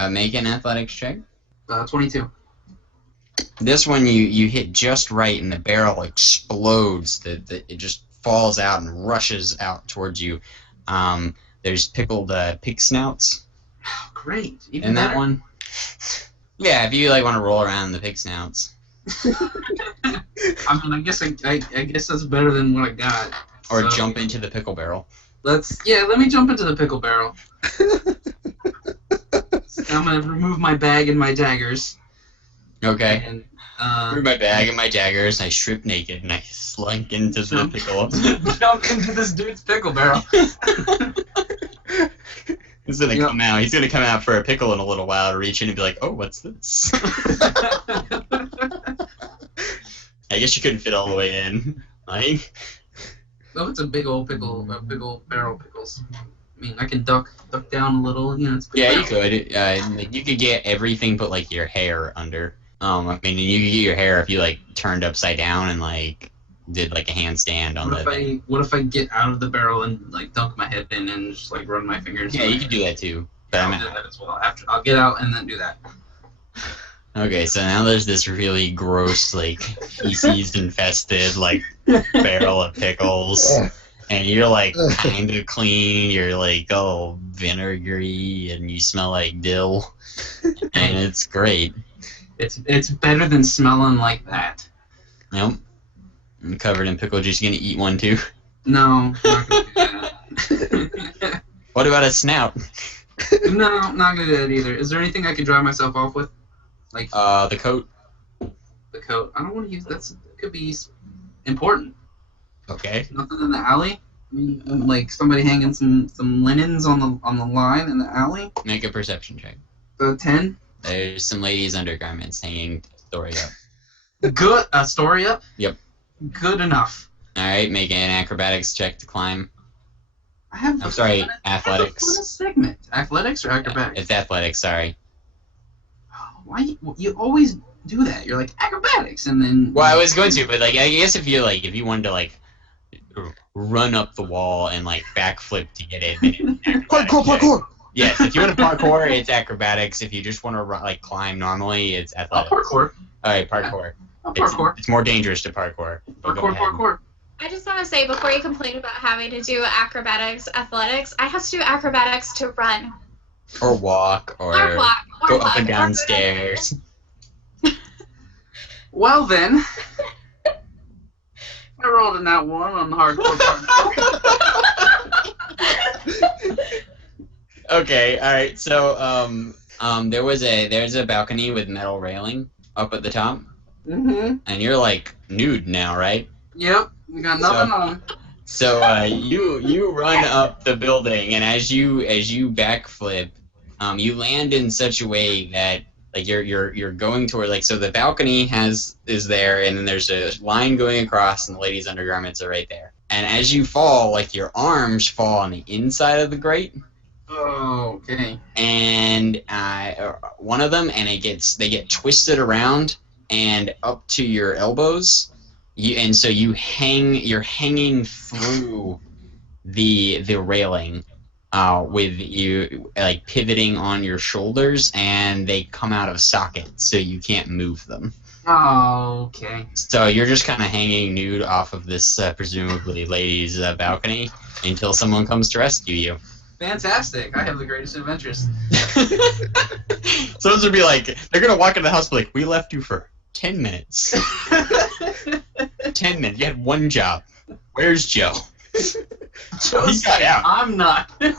Make an athletics check. 22. This one you hit just right, and the barrel explodes. It just falls out and rushes out towards you. There's pickled pig snouts Oh, great. Even in that better. one. Yeah, if you like want to roll around the pig snouts, I mean, I guess that's better than what I got. or So, jump into the pickle barrel. let me jump into the pickle barrel. I'm gonna remove my bag and my daggers. Okay. And Threw my bag and my daggers, and I stripped naked, and I slunk into the pickle. jump into this dude's pickle barrel. He's gonna come out. He's gonna come out for a pickle in a little while to reach in and be like, "Oh, what's this?" I guess you couldn't fit all the way in. Like, Oh, it's a big old pickle, barrel pickles. I mean, I can duck down a little. You know, it's a big yeah, you barrel. could. You could get everything but like your hair under. I mean, you could get your hair if you like turned upside down and like did like a handstand on What if I get out of the barrel and like dunk my head in and just like run my fingers? Yeah, you could do that too. But I'll do that as well. I'll get out and then do that. Okay, so now there's this really gross, like feces infested, like barrel of pickles, and you're like kind of clean. You're like all vinegary, and you smell like dill, and it's great. It's better than smelling like that. Yep. I'm covered in pickle juice. You gonna eat one too? No, not gonna do that. What about a snout? No, not gonna do that either. Is there anything I can dry myself off with? Like The coat. the coat. I don't want to use that. Could be important. Okay. Nothing in the alley. I mean, like somebody hanging some linens on the line in the alley. Make a perception check. 10. There's some ladies' undergarments hanging story up. Good. Story up. Yep. Good enough. All right, make an acrobatics check to climb. I'm sorry, athletics. Bonus segment. Athletics or acrobatics? It's athletics. Sorry. Why you always do that? You're like acrobatics, and then. Well, I was going to, but like I guess if you wanted to like run up the wall and like backflip to get it. Then it's Parkour! Yes, if you want to parkour, it's acrobatics. If you just want to like climb normally, it's athletics. Parkour. All right, parkour. Parkour. It's more dangerous to parkour. Go ahead. Parkour. I just want to say, before you complain about having to do acrobatics, athletics, I have to do acrobatics to run. Or walk, or Walk. go up and down stairs. Well then, I rolled a nat 1 on the hardcore part. Okay, all right. So, there's a balcony with metal railing up at the top, and you're like nude now, right? Yep, we got nothing on. So, you run up the building, and as you backflip, you land in such a way that like you're going toward like so the balcony is there, and then there's a line going across, and the ladies' undergarments are right there. And as you fall, like your arms fall on the inside of the grate. Oh, okay. And one of them, and they get twisted around and up to your elbows. So you're hanging through the railing, with you like pivoting on your shoulders, and they come out of socket, so you can't move them. Oh, okay. So you're just kind of hanging nude off of this presumably ladies' balcony until someone comes to rescue you. Fantastic! I have the greatest adventures. Someone's gonna be like, they're gonna walk into the house and be like, we left you for 10 minutes. 10 minutes. You had one job. Where's Joe? He got out. I'm not. And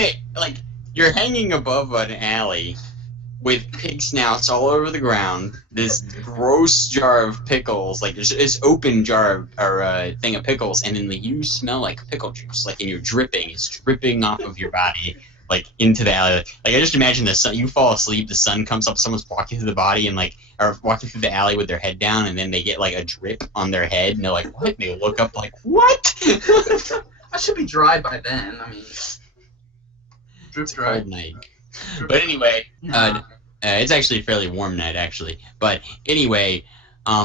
it, like, you're hanging above an alley with pig snouts all over the ground. This gross jar of pickles, like there's this open jar or thing of pickles, and then you smell like pickle juice, like, and you're dripping. It's dripping off of your body, like into the alley. Like I just imagine the sun. You fall asleep, the sun comes up, someone's walking through the body and like, or walking through the alley with their head down, and then they get like a drip on their head, and they're like, "What?" And they look up like, "What?" I should be dry by then. I mean, drip dry. Cold night. But anyway, it's actually a fairly warm night, actually. But anyway,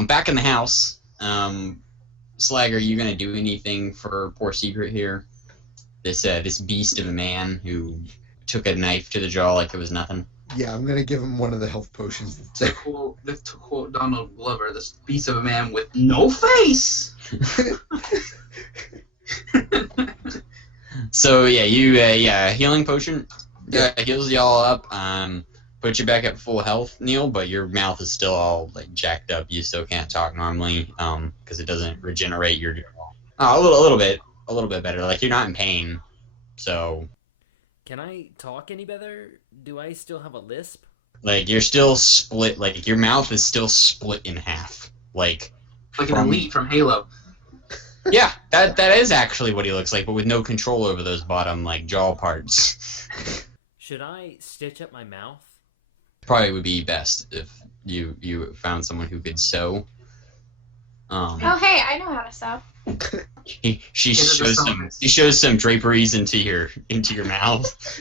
back in the house, Slag, are you going to do anything for poor Secret here? This beast of a man who took a knife to the jaw like it was nothing? Yeah, I'm gonna give him one of the health potions. To quote Donald Glover, this beast of a man with no face! So, yeah, healing potion heals y'all up. Put you back at full health, Neil, but your mouth is still all like jacked up. You still can't talk normally, because it doesn't regenerate your jaw. A little bit better. Like you're not in pain, so. Can I talk any better? Do I still have a lisp? Like you're still split. Like your mouth is still split in half. Like an elite from Halo. Yeah, that is actually what he looks like, but with no control over those bottom like jaw parts. Should I stitch up my mouth? Probably would be best if you found someone who could sew. Oh hey, I know how to sew. She shows some draperies into your mouth.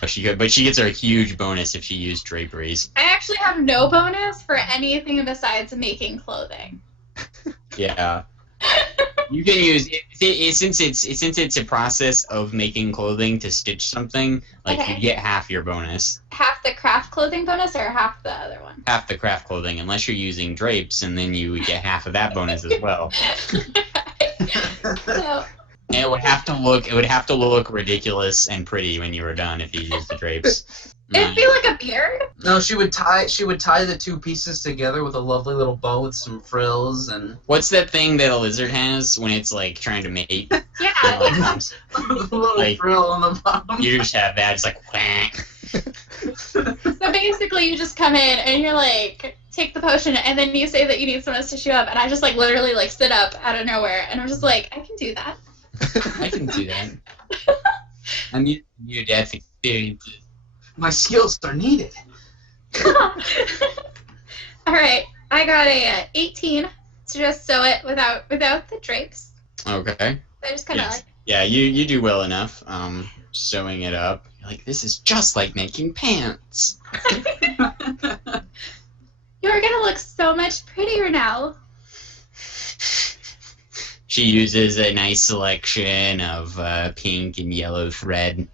But she gets a huge bonus if she used draperies. I actually have no bonus for anything besides making clothing. Yeah. You can use it since it's a process of making clothing to stitch something. Like Okay. you get half your bonus, Half the craft clothing bonus or half the other one? half the craft clothing, unless you're using drapes, and then you would get half of that bonus as well. So, And it would have to look ridiculous and pretty when you were done if you used the drapes. it'd be like a beard. No, she would tie the two pieces together with a lovely little bow with some frills and What's that thing that a lizard has when it's like trying to mate? Yeah. the little Like- frill on the bottom. You just have that. It's like whack. So basically, you just come in and you're like, take the potion, and then you say that you need someone to stitch you up, and I just like literally like sit up out of nowhere, and I'm just like, I can do that. I can do that. And your dad thinks experiences. My skills are needed. Alright, I got a 18 to just sew it without the drapes. Okay. I just kind of Yes. Yeah, you do well enough. Sewing it up. You're like, this is just like making pants. You're gonna look so much prettier now. She uses a nice selection of pink and yellow thread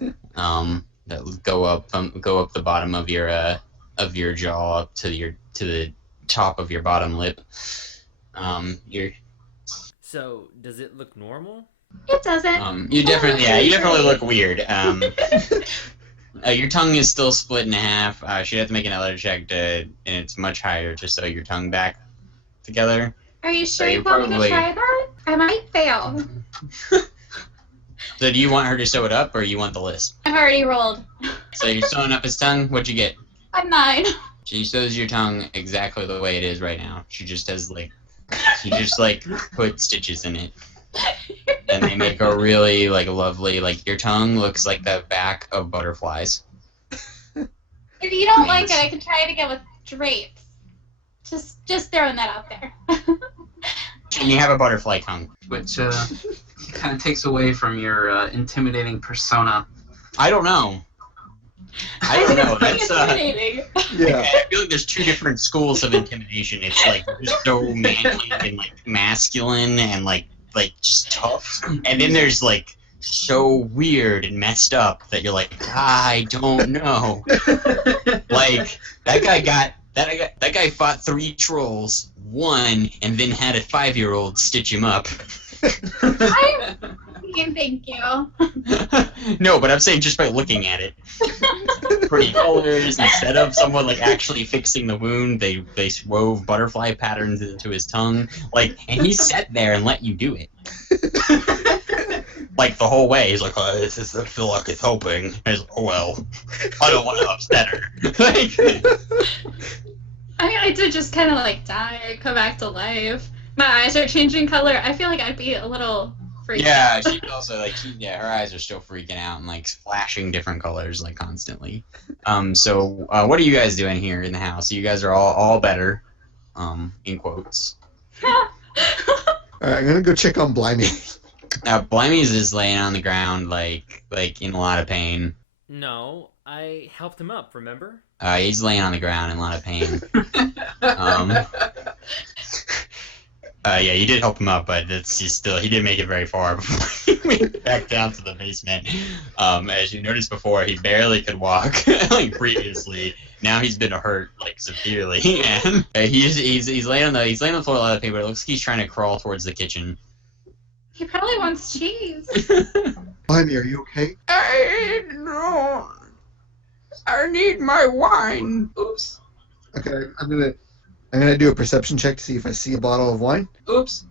that will go up the bottom of your jaw up to the top of your bottom lip. So, does it look normal? It doesn't. You definitely look weird. Your tongue is still split in half. She'd have to make another check and it's much higher to sew your tongue back together. Are you sure So you you want me to probably- try that? I might fail. So do you want her to sew it up or you want the list? I've already rolled. So you're sewing up his tongue. What'd you get? I'm 9. She sews your tongue exactly the way it is right now. She just put stitches in it. And they make a really lovely, your tongue looks like the back of butterflies. If you don't like it, I can try it again with drapes. Just throwing that out there. And you have a butterfly tongue. Which kind of takes away from your intimidating persona. I don't know. That's intimidating. Yeah. I feel like there's two different schools of intimidation. It's just so manly and masculine and just tough, and then there's so weird and messed up that you're like, I don't know. That guy fought 3 trolls, won, and then had a 5-year-old stitch him up. Thank you. No, but I'm saying just by looking at it. Pretty colors. Instead of someone actually fixing the wound, they wove butterfly patterns into his tongue. And he sat there and let you do it. The whole way. He's like, I feel like it's helping. He's like, oh well, I don't want to upset her. I did just kind of die and come back to life. My eyes are changing color. I feel like I'd be a little freaked Yeah, out. she's also her eyes are still freaking out and flashing different colors constantly. So what are you guys doing here in the house? You guys are all better, in quotes. Alright, I'm gonna go check on Blimey. Blimey's is laying on the ground in a lot of pain. No, I helped him up, remember? He's laying on the ground in a lot of pain. Yeah, you did help him up, but he didn't make it very far before he made it back down to the basement. As you noticed before, he barely could walk previously. Now he's been hurt severely, and he's laying on the floor a lot of pain, but it looks like he's trying to crawl towards the kitchen. He probably wants cheese. Blimey, are you okay? I need my wine. Oops. Okay, I'm gonna do a perception check to see if I see a bottle of wine. Oops.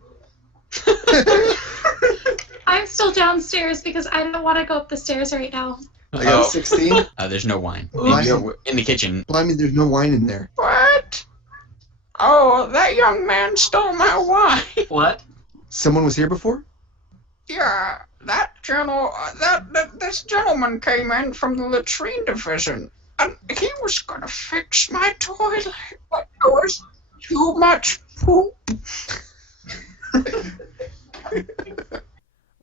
I'm still downstairs because I don't want to go up the stairs right now. I got a 16. There's no wine. Blimey. You're in the kitchen. Blimey, there's no wine in there. What? Oh, that young man stole my wine. What? Someone was here before? Yeah, this gentleman came in from the Latrine division, and he was gonna fix my toilet, but there was too much poop.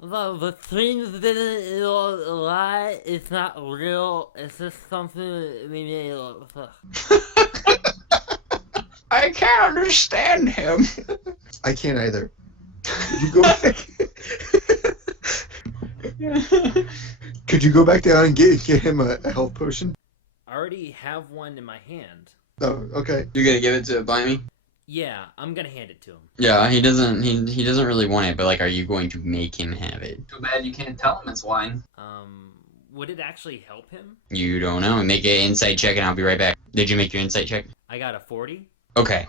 The things didn't lie. It's not real. It's just something we made up. I can't understand him. I can't either. Could you go back? Could you go back down and get him a health potion? I already have one in my hand. Oh, okay. You're gonna give it to Blimey? Yeah, I'm gonna hand it to him. Yeah, he doesn't really want it, but are you going to make him have it? Too bad you can't tell him it's wine. Would it actually help him? You don't know. Make an insight check and I'll be right back. Did you make your insight check? I got a 40. Okay.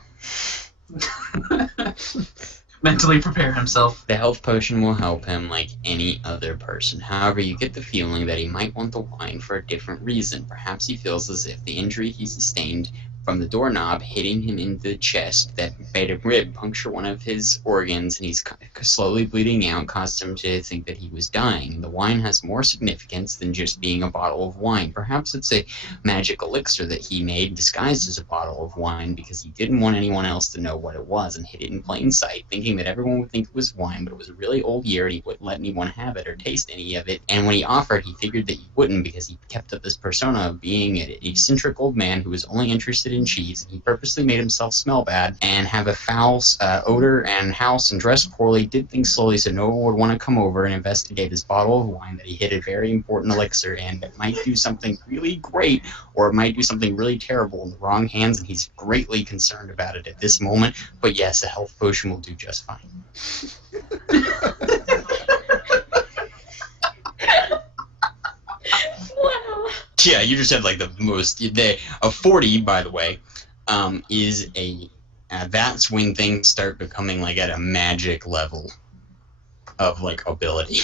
Mentally prepare himself. The health potion will help him like any other person. However, you get the feeling that he might want the wine for a different reason. Perhaps he feels as if the injury he sustained from the doorknob, hitting him in the chest that made a rib puncture one of his organs, and he's slowly bleeding out, caused him to think that he was dying. The wine has more significance than just being a bottle of wine. Perhaps it's a magic elixir that he made disguised as a bottle of wine because he didn't want anyone else to know what it was and hid it in plain sight, thinking that everyone would think it was wine, but it was a really old year and he wouldn't let anyone have it or taste any of it. And when he offered, he figured that he wouldn't because he kept up this persona of being an eccentric old man who was only interested in cheese. He purposely made himself smell bad and have a foul odor and house and dressed poorly, did things slowly so no one would want to come over and investigate his bottle of wine that he hid a very important elixir in that might do something really great or it might do something really terrible in the wrong hands, and he's greatly concerned about it at this moment. But yes, a health potion will do just fine. Wow. Yeah, you just have like the most. A 40, by the way, is a. That's when things start becoming like at a magic level of like ability.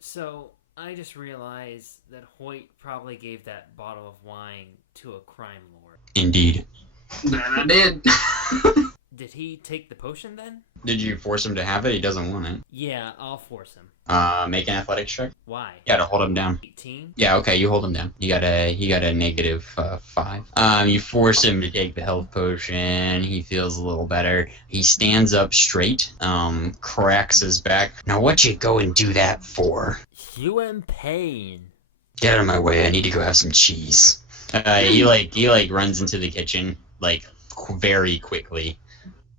So I just realized that Hoyt probably gave that bottle of wine to a crime lord. Indeed. That I did. Did he take the potion then? Did you force him to have it? He doesn't want it. Yeah, I'll force him. Make an athletics check. Why? Yeah, to hold him down. 18? Yeah, okay, you hold him down. He got a negative 5. You force him to take the health potion. He feels a little better. He stands up straight, cracks his back. Now what you go and do that for? You in pain. Get out of my way, I need to go have some cheese. He runs into the kitchen, like, very quickly.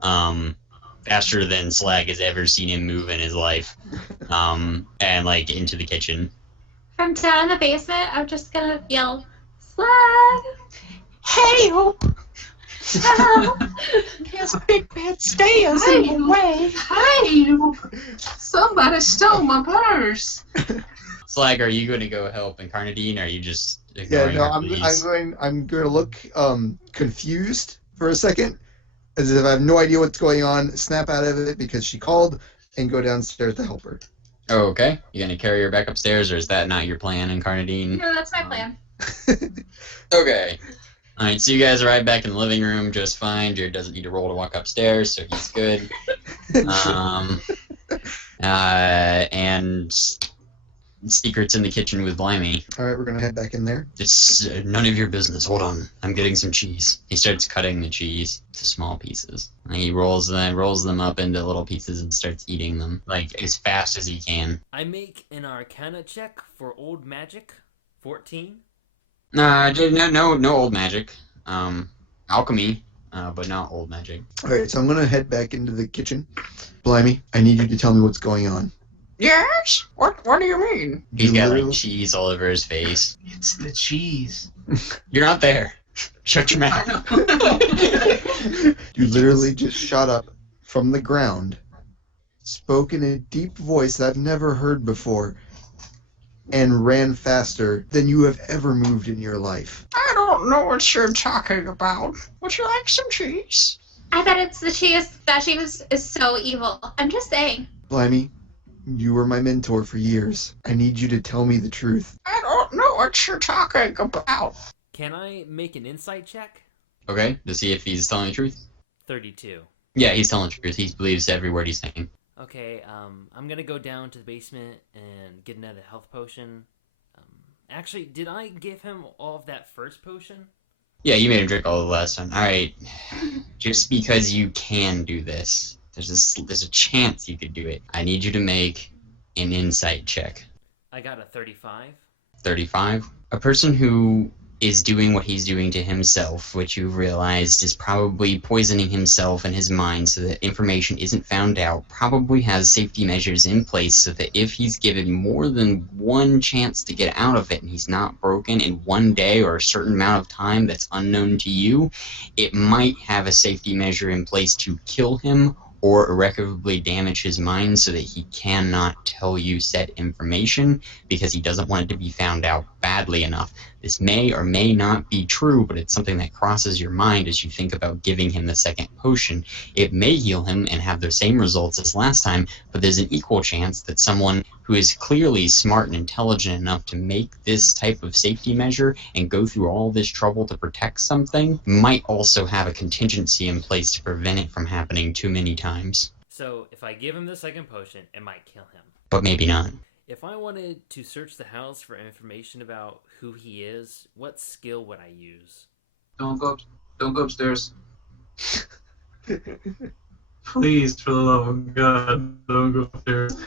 Faster than Slag has ever seen him move in his life. And, like, into the kitchen. From down in the basement, I'm just gonna yell, Slag! Help! Help! There's big bad stairs in the way. Hey! Somebody stole my purse! Slag, are you going to go help Incarnadine, or are you just Yeah, ignoring no, her, I'm please? going to look confused for a second, as if I have no idea what's going on. Snap out of it because she called, and go downstairs to help her. Oh, okay. You going to carry her back upstairs, or is that not your plan, Incarnadine? No, that's my plan. Okay. Alright, so you guys arrive back in the living room just fine. Jared doesn't need to roll to walk upstairs, so he's good. And Secret's in the kitchen with Blimey. All right, we're gonna head back in there. It's none of your business. Hold on. I'm getting some cheese. He starts cutting the cheese to small pieces. And he rolls them up into little pieces and starts eating them, like, as fast as he can. I make an Arcana check for old magic. 14. No old magic. Alchemy, but not old magic. All right, so I'm gonna head back into the kitchen. Blimey, I need you to tell me what's going on. Yes? What do you mean? He's You got, literally- like, cheese all over his face. It's the cheese. You're not there. Shut your mouth. You literally just shot up from the ground, spoke in a deep voice that I've never heard before, and ran faster than you have ever moved in your life. I don't know what you're talking about. Would you like some cheese? I bet it's the cheese. That cheese is so evil. I'm just saying. Blimey, you were my mentor for years. I need you to tell me the truth. I don't know what you're talking about. Can I make an insight check? Okay, to see if he's telling the truth? 32. Yeah, he's telling the truth. He believes every word he's saying. Okay, I'm gonna go down to the basement and get another health potion. Actually, did I give him all of that first potion? Yeah, you made him drink all the last time. Alright, just because you can do this, there's a chance you could do it. I need you to make an insight check. I got a 35. 35. A person who is doing what he's doing to himself, which you've realized is probably poisoning himself and his mind so that information isn't found out, probably has safety measures in place so that if he's given more than one chance to get out of it and he's not broken in one day or a certain amount of time that's unknown to you, it might have a safety measure in place to kill him or irreparably damage his mind so that he cannot tell you said information because he doesn't want it to be found out badly enough. This may or may not be true, but it's something that crosses your mind as you think about giving him the second potion. It may heal him and have the same results as last time, but there's an equal chance that someone who is clearly smart and intelligent enough to make this type of safety measure and go through all this trouble to protect something might also have a contingency in place to prevent it from happening too many times. So, if I give him the second potion, it might kill him. But maybe not. If I wanted to search the house for information about who he is, what skill would I use? Don't go upstairs. Please, for the love of God, don't go upstairs.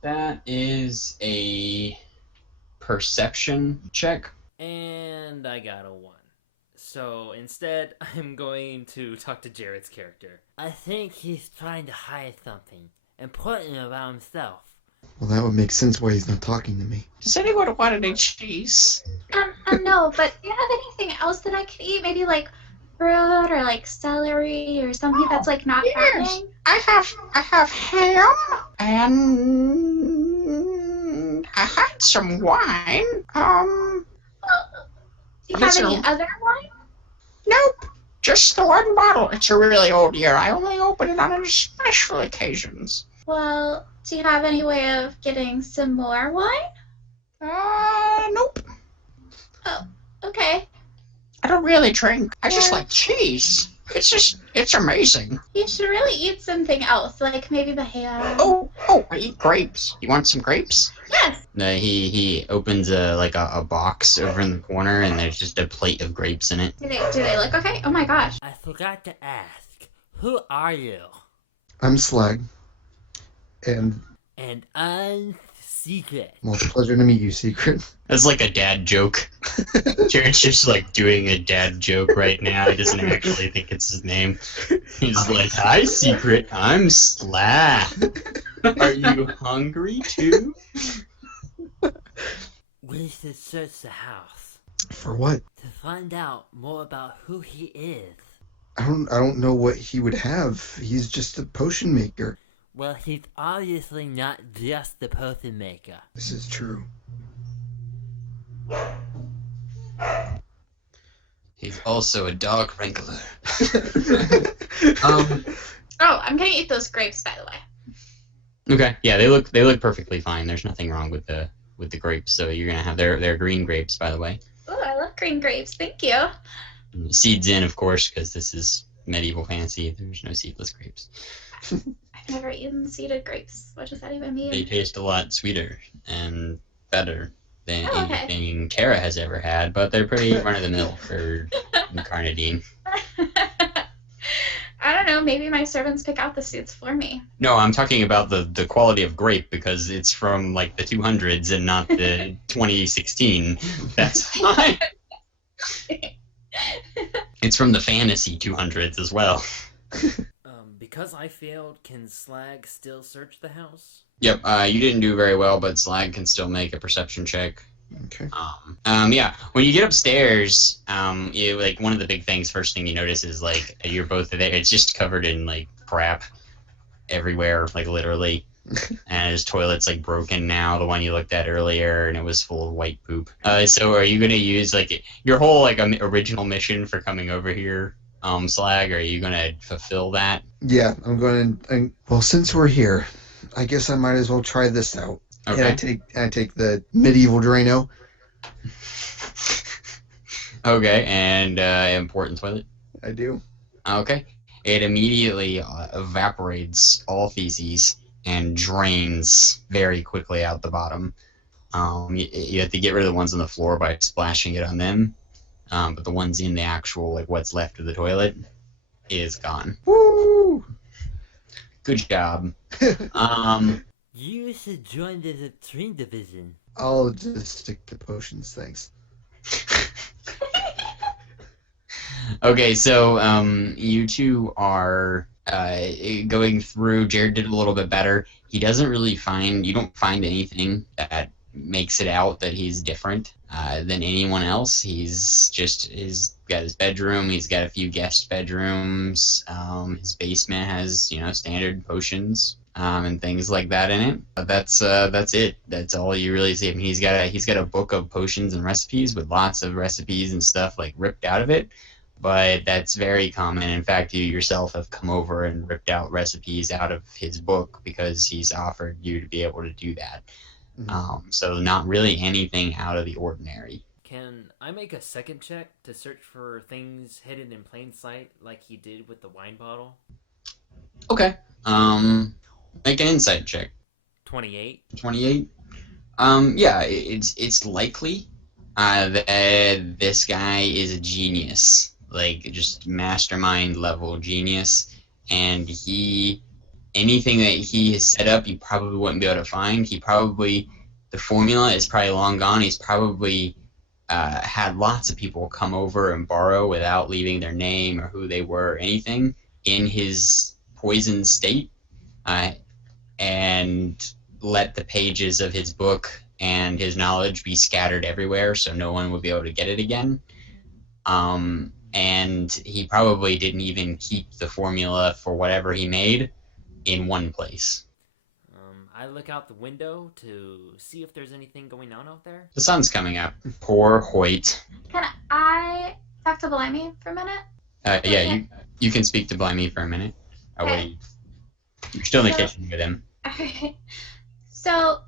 That is a perception check. And I got a 1. So instead, I'm going to talk to Jared's character. I think he's trying to hide something, important about himself. Well, that would make sense why he's not talking to me. Does anyone want any cheese? No, but do you have anything else that I could eat? Maybe like fruit or like celery or something that's like not fattening? I have ham and I had some wine. Do you have any other wine? Nope. Just the one bottle. It's a really old year. I only open it on special occasions. Well, do you have any way of getting some more wine? Nope. Oh, okay. I don't really drink. I just like cheese. It's amazing. You should really eat something else, like maybe the ham. Oh, I eat grapes. You want some grapes? Yes. No, he opens a box over in the corner, and there's just a plate of grapes in it. Do they look okay? Oh my gosh. I forgot to ask, who are you? I'm Slag. And, And Secret. well, it's a pleasure to meet you, Secret. That's like a dad joke. Jared's just like doing a dad joke right now. He doesn't actually think it's his name. He's like, "Hi, Secret. I'm Slag. Are you hungry too?" We should search the house For what? to find out more about who he is. I don't know what he would have. He's just a potion maker. Well, he's obviously not just the potion maker. This is true. He's also a dog wrangler. Oh, I'm gonna eat those grapes, by the way. Okay, yeah, they look perfectly fine. There's nothing wrong with the grapes. So you're gonna have their green grapes, by the way. Oh, I love green grapes. Thank you. Seeds in, of course, because this is medieval fantasy. There's no seedless grapes. I've never eaten seeded grapes. What does that even mean? They taste a lot sweeter and better than Oh, okay. anything Kara has ever had, but they're pretty run-of-the-mill for Carnadine. I don't know. Maybe my servants pick out the seeds for me. No, I'm talking about the quality of grape because it's from like the 200s and not the 2016. That's fine. It's from the fantasy 200s as well. Because I failed, can Slag still search the house? Yep, you didn't do very well, but Slag can still make a perception check. Okay. Yeah, when you get upstairs, you like one of the big things. First thing you notice is like you're both there. It's just covered in like crap everywhere, like literally. And his toilet's like broken now. The one you looked at earlier, and it was full of white poop. So are you gonna use like your whole like original mission for coming over here, Slag? Are you gonna fulfill that? Yeah, I'm going to... Well, since we're here, I guess I might as well try this out. Okay. And I take the medieval Drano. Okay, and important toilet. I do. Okay. It immediately evaporates all feces and drains very quickly out the bottom. You have to get rid of the ones on the floor by splashing it on them. But the ones in the actual, like, what's left of the toilet is gone. Woo! Good job. You should join the Latrine division. I'll just stick to potions, thanks. Okay, so you two are going through. Jared did a little bit better. He doesn't really find. You don't find anything that makes it out that he's different than anyone else. He's got his bedroom. He's got a few guest bedrooms. His basement has standard potions and things like that in it. But that's it. That's all you really see. I mean, he's got a book of potions and recipes with lots of recipes and stuff like ripped out of it. But that's very common. In fact, you yourself have come over and ripped out recipes out of his book because he's offered you to be able to do that. So not really anything out of the ordinary. Can I make a second check to search for things hidden in plain sight like he did with the wine bottle? Okay. Make an insight check. 28. 28. Yeah, it's likely that this guy is a genius, like just mastermind level genius, and anything that he has set up, you probably wouldn't be able to find. The formula is probably long gone. He's probably had lots of people come over and borrow without leaving their name or who they were or anything in his poisoned state, and let the pages of his book and his knowledge be scattered everywhere so no one would be able to get it again. And he probably didn't even keep the formula for whatever he made in one place. I look out the window to see if there's anything going on out there. The sun's coming up. Poor Hoyt. Can I talk to Blimey for a minute? Yeah, you can speak to Blimey for a minute. Okay. You're still in the kitchen with him. Okay. So,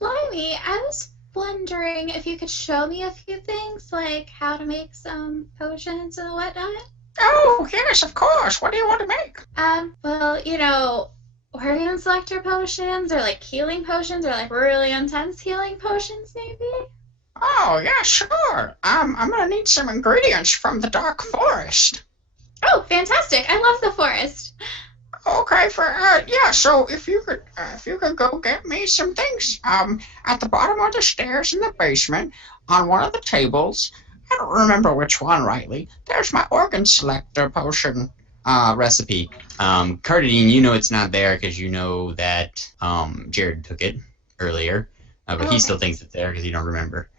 Blimey, I was wondering if you could show me a few things, like how to make some potions and whatnot. Oh, yes, of course. What do you want to make? Well, organ selector potions, or like healing potions, or like really intense healing potions, maybe? Oh, yeah, sure. I'm gonna need some ingredients from the Dark Forest. Oh, fantastic! I love the forest. Okay, so if you could go get me some things, at the bottom of the stairs in the basement, on one of the tables, I don't remember which one rightly, there's my organ selector potion. Recipe. Cardine, it's not there because you know that Jared took it earlier, but he still thinks it's there because you don't remember.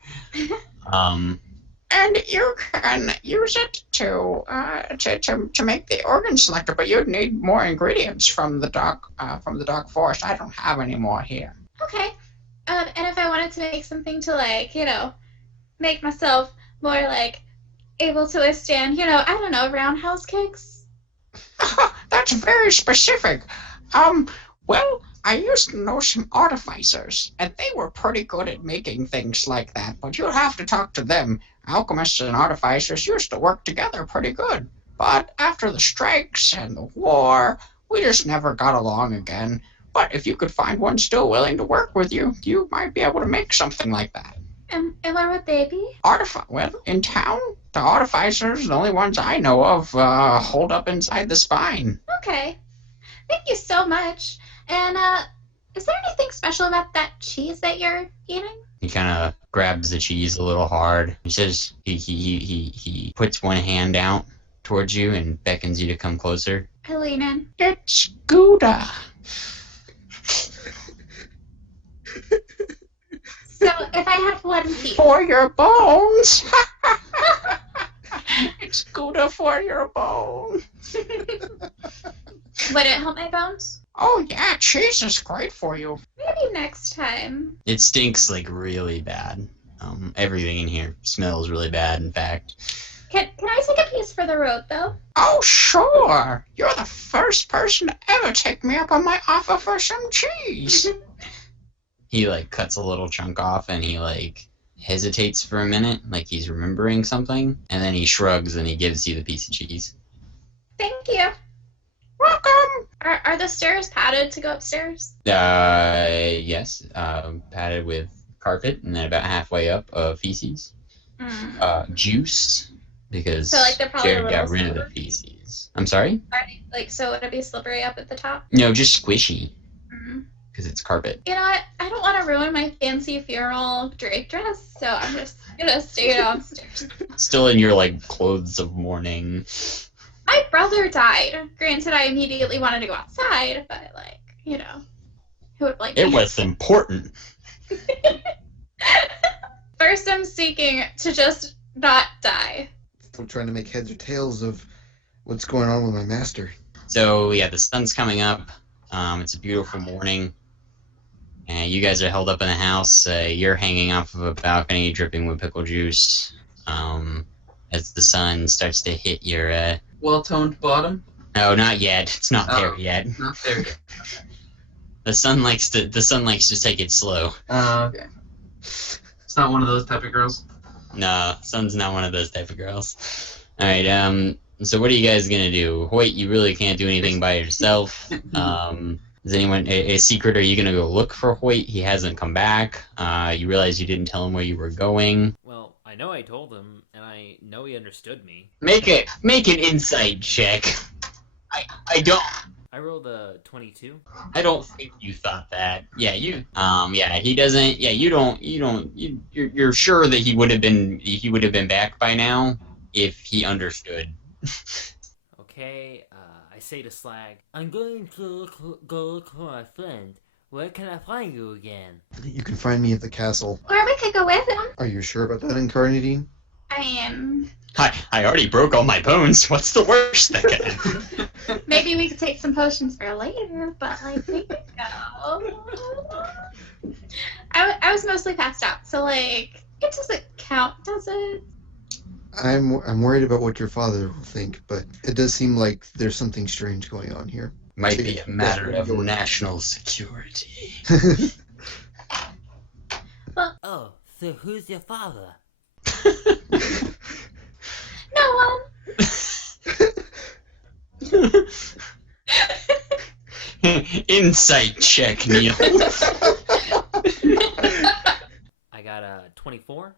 And you can use it to make the organ selector, but you'd need more ingredients from the dark forest. I don't have any more here. Okay. And if I wanted to make something to make myself more able to withstand, I don't know, roundhouse kicks. That's very specific. Well, I used to know some artificers, and they were pretty good at making things like that, but you'll have to talk to them. Alchemists and artificers used to work together pretty good, but after the strikes and the war, we just never got along again. But if you could find one still willing to work with you, you might be able to make something like that. And where would they be? Well, in town, the artificers, the only ones I know of, hold up inside the spine. Okay. Thank you so much. And, is there anything special about that cheese that you're eating? He kind of grabs the cheese a little hard. He says he puts one hand out towards you and beckons you to come closer. I lean in. It's Gouda. So if I have one piece. For your bones. It's Gouda for your bones. Would it help my bones? Oh yeah, cheese is great for you. Maybe next time. It stinks really bad. Everything in here smells really bad, in fact. Can I take a piece for the road, though? Oh, sure. You're the first person to ever take me up on my offer for some cheese. He cuts a little chunk off and he hesitates for a minute, like he's remembering something, and then he shrugs and he gives you the piece of cheese. Thank you. Welcome. Are the stairs padded to go upstairs? Yes. Padded with carpet, and then about halfway up, feces. Juice, because So, they're probably Jared a got little rid of the slippery? feces. I'm sorry? So would it be slippery up at the top? No, just squishy, Mm-hmm. because it's carpet. You know what? I don't want to ruin my fancy funeral drake dress, so I'm just gonna stay downstairs. Still in your clothes of mourning. My brother died. Granted, I immediately wanted to go outside, but who would blame me? It was important. First, I'm seeking to just not die. I'm trying to make heads or tails of what's going on with my master. So yeah, the sun's coming up. It's a beautiful morning, and you guys are held up in the house. You're hanging off of a balcony, dripping with pickle juice. As the sun starts to hit your. Well-toned bottom. No, not yet. It's not there yet. Not there yet. The sun likes to take it slow. Okay. It's not one of those type of girls. No, Sun's not one of those type of girls. All right. So what are you guys gonna do? Hoyt, you really can't do anything by yourself. Is anyone a secret? Are you gonna go look for Hoyt? He hasn't come back. You realize you didn't tell him where you were going. Well, I know I told him, and I know he understood me. Make an insight check. I don't. I rolled a 22. I don't think you thought that. Yeah, you. Yeah, he doesn't. Yeah, you don't. You're sure that he would have been back by now if he understood. Okay, I say to Slag, I'm going to go look for my friend. Where can I find you again? You can find me at the castle. Or we could go with him. Are you sure about that, Incarnadine? I am. I already broke all my bones. What's the worst that can happen? Maybe we could take some potions for later, but like, we could go. I was mostly passed out, so like, it doesn't count, does it? I'm worried about what your father will think, but it does seem like there's something strange going on here. Might be a matter of national security. Oh, so who's your father? No one. Insight check, Neil. I got a 24.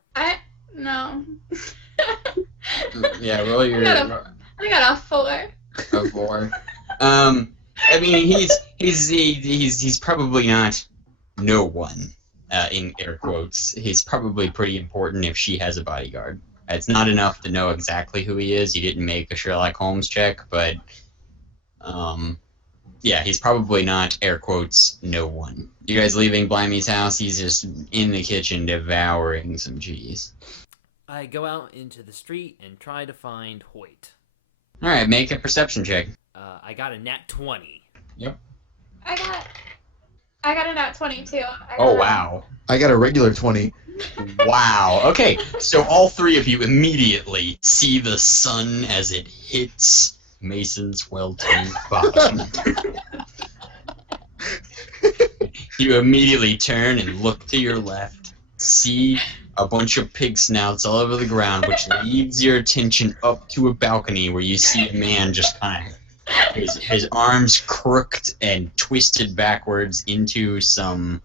No. Yeah, roll your. I got a 4. A 4. I mean, he's probably not no one. In air quotes, he's probably pretty important if she has a bodyguard. It's not enough to know exactly who he is. You didn't make a Sherlock Holmes check, but yeah, he's probably not air quotes no one. You guys leaving Blimey's house? He's just in the kitchen devouring some cheese. I go out into the street and try to find Hoyt. All right, make a perception check. I got a nat 20. Yep. I got a nat 22. Oh wow. I got a regular 20. Wow. Okay, so all three of you immediately see the sun as it hits Mason's well-toned bottom. You immediately turn and look to your left, see a bunch of pig snouts all over the ground, which leads your attention up to a balcony where you see a man just kind of his arms crooked and twisted backwards into some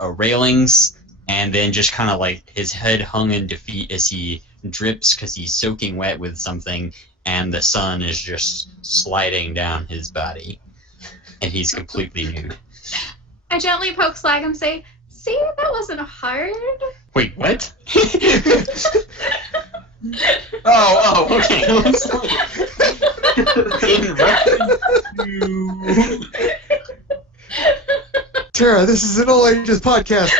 railings, and then just kind of like his head hung in defeat as he drips because he's soaking wet with something, and the sun is just sliding down his body, and he's completely nude. I gently poke Slag and say, "See, that wasn't hard." Wait, what? Oh, okay. I'm sorry. In reference to... Tara, this is an all ages podcast.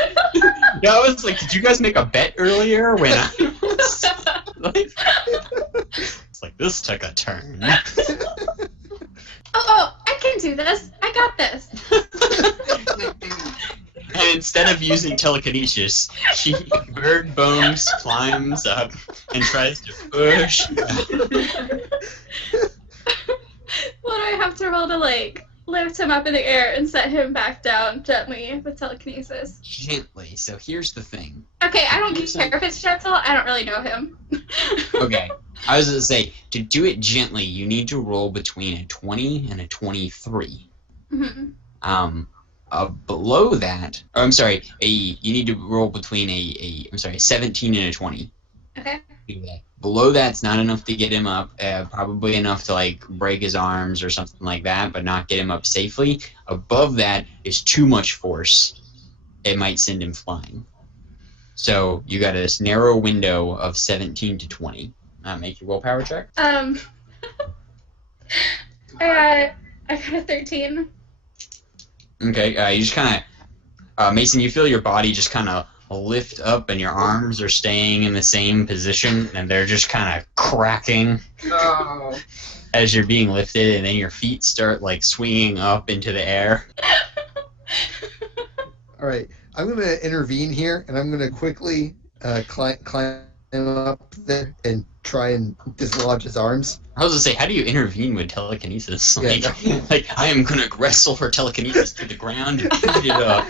Yeah, I was like, did you guys make a bet earlier when I was like... It's like, this took a turn. Oh, I can do this. I got this. And instead of using telekinesis, she bird bones climbs up and tries to push. What do I have to roll to like lift him up in the air and set him back down gently with telekinesis? Gently. So here's the thing. Okay, I don't care if it's gentle. I don't really know him. Okay. I was going to say, to do it gently, you need to roll between a 20 and a 23. Mm-hmm. Below that, or I'm sorry, you need to roll between a 17 and a 20. Okay. Below that's not enough to get him up, probably enough to like break his arms or something like that, but not get him up safely. Above that is too much force. It might send him flying. So you got this narrow window of 17 to 20. Make your willpower check. I got a 13. Okay, you just kind Mason, you feel your body just kind of lift up, and your arms are staying in the same position, and they're just kind of cracking No. as you're being lifted, and then your feet start like swinging up into the air. All right, I'm going to intervene here, and I'm going to quickly climb up there and try and dislodge his arms. I was gonna say, how do you intervene with telekinesis? Yeah, Like I am gonna wrestle for telekinesis to the ground and beat it up.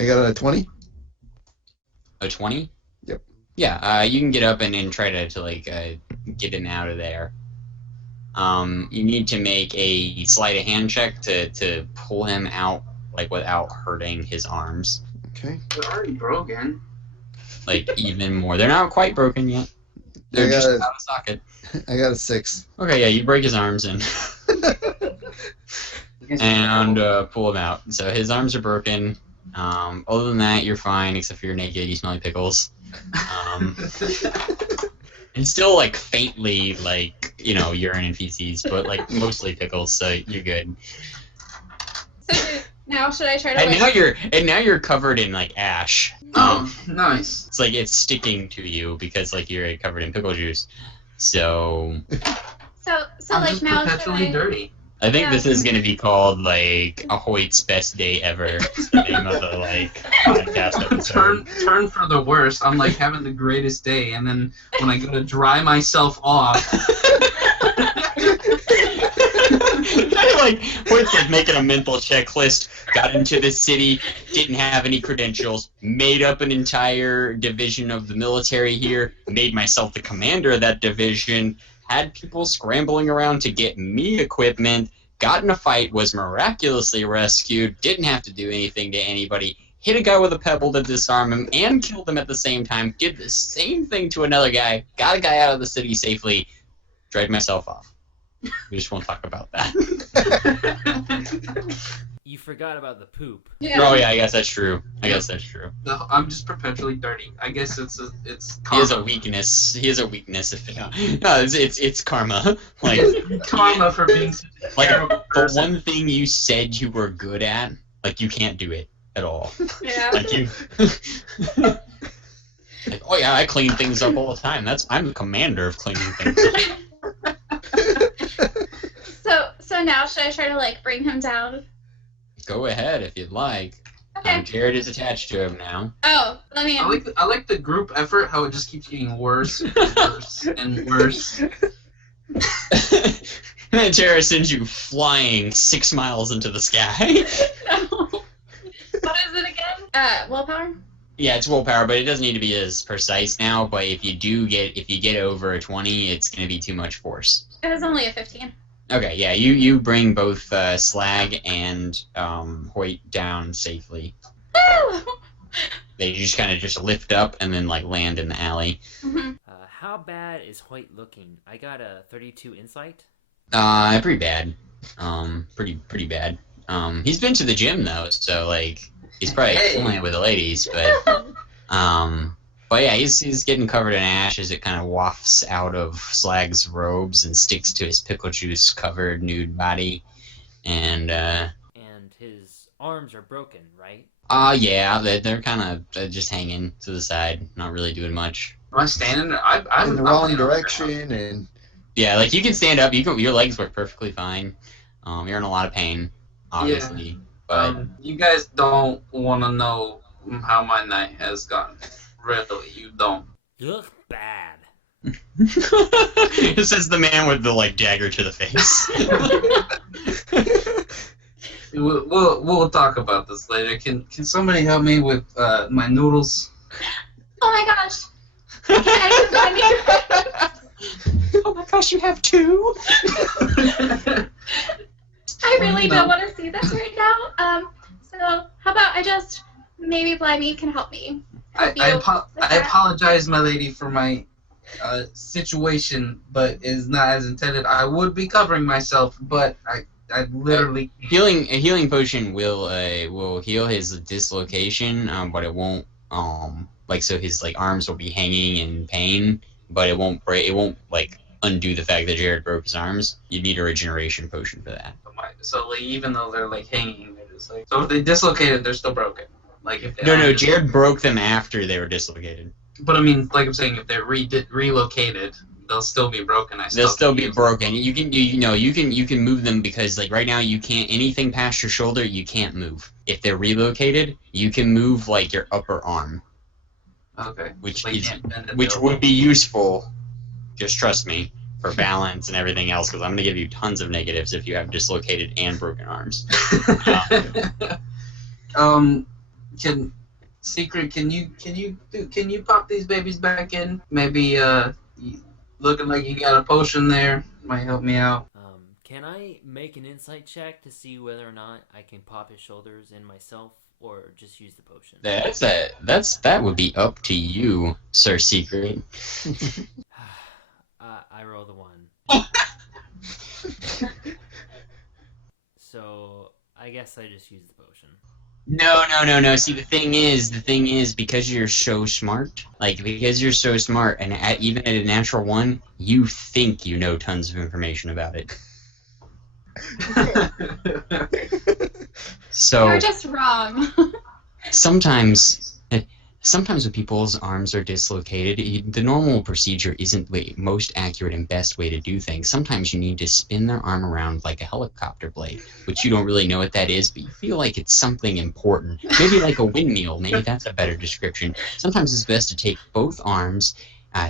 I got a 20. A 20? Yep. Yeah, you can get up and try to get in out of there. You need to make a sleight of hand check to pull him out, like, without hurting his arms. Okay. They're already broken. Like, even more. They're not quite broken yet. They're just out of socket. I got a 6. Okay, yeah, you break his arms and pull him out. So his arms are broken. Other than that, you're fine, except for you're naked. You smell like pickles. And still, like, faintly, like, urine and feces, but, like, mostly pickles, so you're good. So now should I try to And now you're covered in, like, ash. Oh, nice. It's like it's sticking to you because, like, you're covered in pickle juice. So So I'm like just now should perpetually I dirty. I think Yeah. this is gonna be called, like, Ahoyt's best day ever. It's the name of the, like, podcast episode. Turn for the worst. I'm like having the greatest day, and then when I go to dry myself off, Like, Hoyt's like making a mental checklist, got into the city, didn't have any credentials, made up an entire division of the military here, made myself the commander of that division, had people scrambling around to get me equipment, got in a fight, was miraculously rescued, didn't have to do anything to anybody, hit a guy with a pebble to disarm him, and killed him at the same time, did the same thing to another guy, got a guy out of the city safely, dried myself off. We just won't talk about that. You forgot about the poop. Yeah. Oh yeah, I guess that's true. I'm just perpetually dirty. I guess it's He has a karma. weakness. No, it's karma. Like Karma for being such a like terrible the person. one thing you said you were good at, like you can't do it at all. Yeah. Like you. Like, oh yeah, I clean things up all the time. I'm the commander of cleaning things up. So now should I try to like bring him down? Go ahead if you'd like. Okay. Jared is attached to him now. Oh, let me. I like the group effort. How it just keeps getting worse and worse and worse. And then Jared sends you flying 6 miles into the sky. What is it again? Willpower. Yeah, it's willpower, but it doesn't need to be as precise now. But if you get over a 20, it's going to be too much force. It was only a 15. Okay, yeah, you bring both Slag and Hoyt down safely. Woo! They just kind of just lift up and then like land in the alley. Mhm. How bad is Hoyt looking? I got a 32 insight. Pretty bad. Pretty bad. He's been to the gym though, so like he's probably killing it with the ladies, but yeah, he's getting covered in ash as it kind of wafts out of Slag's robes and sticks to his pickle juice covered nude body, and And his arms are broken, right? yeah, they're kind of just hanging to the side, not really doing much. Am I standing there? I'm In the I'm wrong laying on the direction, and Yeah, like you can stand up, your legs work perfectly fine. You're in a lot of pain, obviously, but you guys don't want to know how my night has gone. Really, you don't. You look bad. this is the man with the like dagger to the face. We'll talk about this later. Can somebody help me with my noodles? Oh my gosh. Can I Oh my gosh, you have 2? I really No. don't want to see this right now. So how about I just maybe Blimey can help me. Help you with I that. apologize, my lady, for my situation, but is not as intended. I would be covering myself, but I literally A healing potion will heal his dislocation, but it won't so his like arms will be hanging in pain, but it won't like undo the fact that Jared broke his arms. You need a regeneration potion for that. so like even though they're like hanging, they're this? Like, so if they dislocated, they're still broken. Like if they No, Jared broke them after they were dislocated. But I mean, like I'm saying, if they're relocated, they'll still be broken. They'll still be broken. You can move them because like right now you can't anything past your shoulder you can't move. If they're relocated, you can move like your upper arm. Okay. Which But you can't bend it, which though. would be useful. Just trust me for balance and everything else because I'm gonna give you tons of negatives if you have dislocated and broken arms. Can you pop these babies back in? Maybe looking like you got a potion there might help me out. Can I make an insight check to see whether or not I can pop his shoulders in myself, or just use the potion? That would be up to you, Sir Secret. I rolled a 1. So I guess I just use the potion. No. See, the thing is, because you're so smart, and even at a natural 1, you think you know tons of information about it. So You're just wrong. sometimes when people's arms are dislocated, the normal procedure isn't the most accurate and best way to do things. Sometimes you need to spin their arm around like a helicopter blade, which you don't really know what that is, but you feel like it's something important. Maybe like a windmill, maybe that's a better description. Sometimes it's best to take both arms,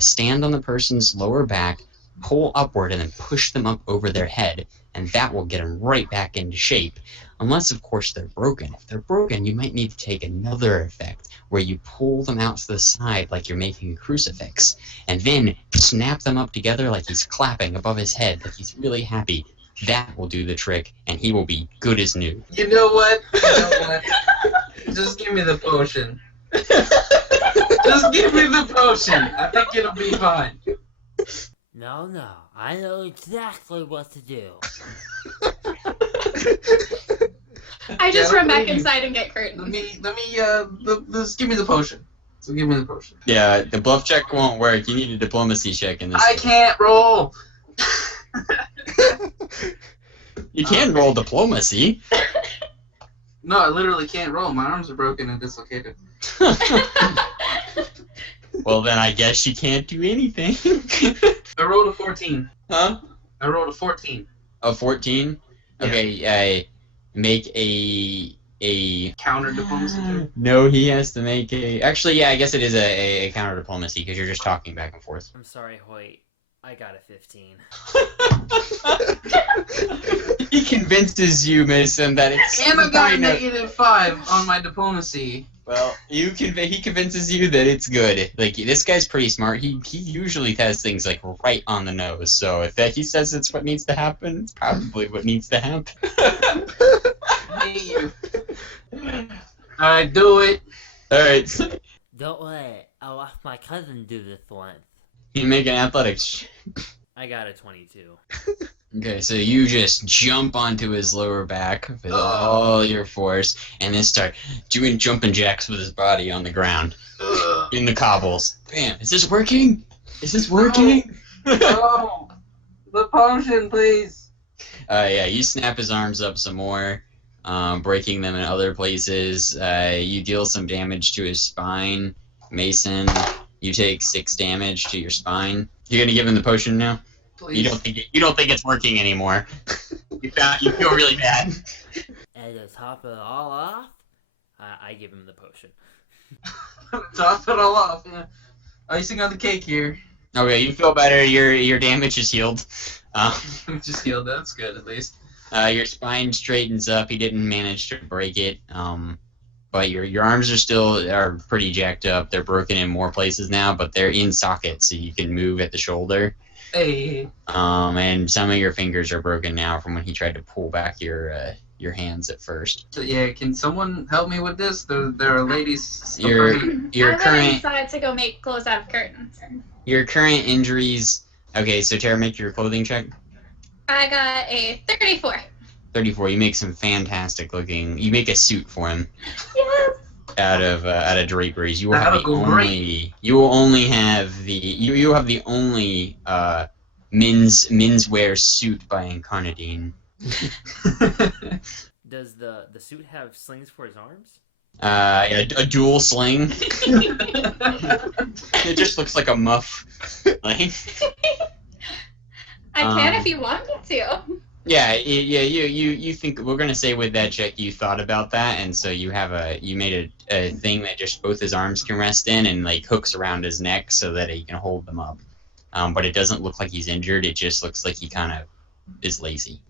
stand on the person's lower back, pull upward, and then push them up over their head, and that will get them right back into shape. Unless, of course, they're broken. If they're broken, you might need to take another effect, where you pull them out to the side like you're making a crucifix, and then snap them up together like he's clapping above his head, like he's really happy. That will do the trick, and he will be good as new. You know what? Just give me the potion. Just give me the potion. I think it'll be fine. No, I know exactly what to do. I just Yeah, run back let me- inside and get curtains. Just give me the potion. So give me the potion. Yeah, the bluff check won't work. You need a diplomacy check in this. I can't roll. You can roll diplomacy. No, I literally can't roll. My arms are broken and dislocated. Well, then I guess you can't do anything. I rolled a 14. Huh? I rolled a 14. A 14? Okay, make a Counter diplomacy check. No, he has to make a... Actually, yeah, I guess it is a counter diplomacy, because you're just talking back and forth. I'm sorry, Hoyt. I got a 15. He convinces you, Mason, that it's... And I got a fine. -5 on my diplomacy. Well, he convinces you that it's good. Like, this guy's pretty smart. He usually has things, like, right on the nose. So if he says it's what needs to happen, it's probably what needs to happen. I hate you. Alright, do it. Alright, Don't worry, I watched my cousin do this once. you make an athletics check. I got a 22. Okay, so you just jump onto his lower back with all your force, and then start doing jumping jacks with his body on the ground, in the cobbles. Bam! Is this working? Is this working? No. The potion, please. Yeah, you snap his arms up some more, breaking them in other places. You deal some damage to his spine. Mason, you take 6 damage to your spine. You're gonna give him the potion now? Please. You don't think it's working anymore. You feel really bad. And to top it all off, I give him the potion. Top it all off. Yeah. Icing on the cake here. Okay, you feel better. Your damage is healed. Just healed. That's good at least. Your spine straightens up. He didn't manage to break it. But your arms are pretty jacked up. They're broken in more places now, but they're in sockets, so you can move at the shoulder. Hey. And some of your fingers are broken now from when he tried to pull back your hands at first. So yeah, can someone help me with this? There are ladies. Your I'm going current inside to go make clothes out of curtains. your current injuries. Okay, so Tara, make your clothing check. I got a 34. 34. You make some fantastic looking. You make a suit for him Yes. out of draperies. You will That'll have the go only. great. You will only have the. You have the only menswear suit by Incarnadine. Does the suit have slings for his arms? A dual sling. It just looks like a muff. Like, I can if you want me to. yeah. You think we're gonna say with that check you thought about that, and so you made a thing that just both his arms can rest in and like hooks around his neck so that he can hold them up. But it doesn't look like he's injured. It just looks like he kind of is lazy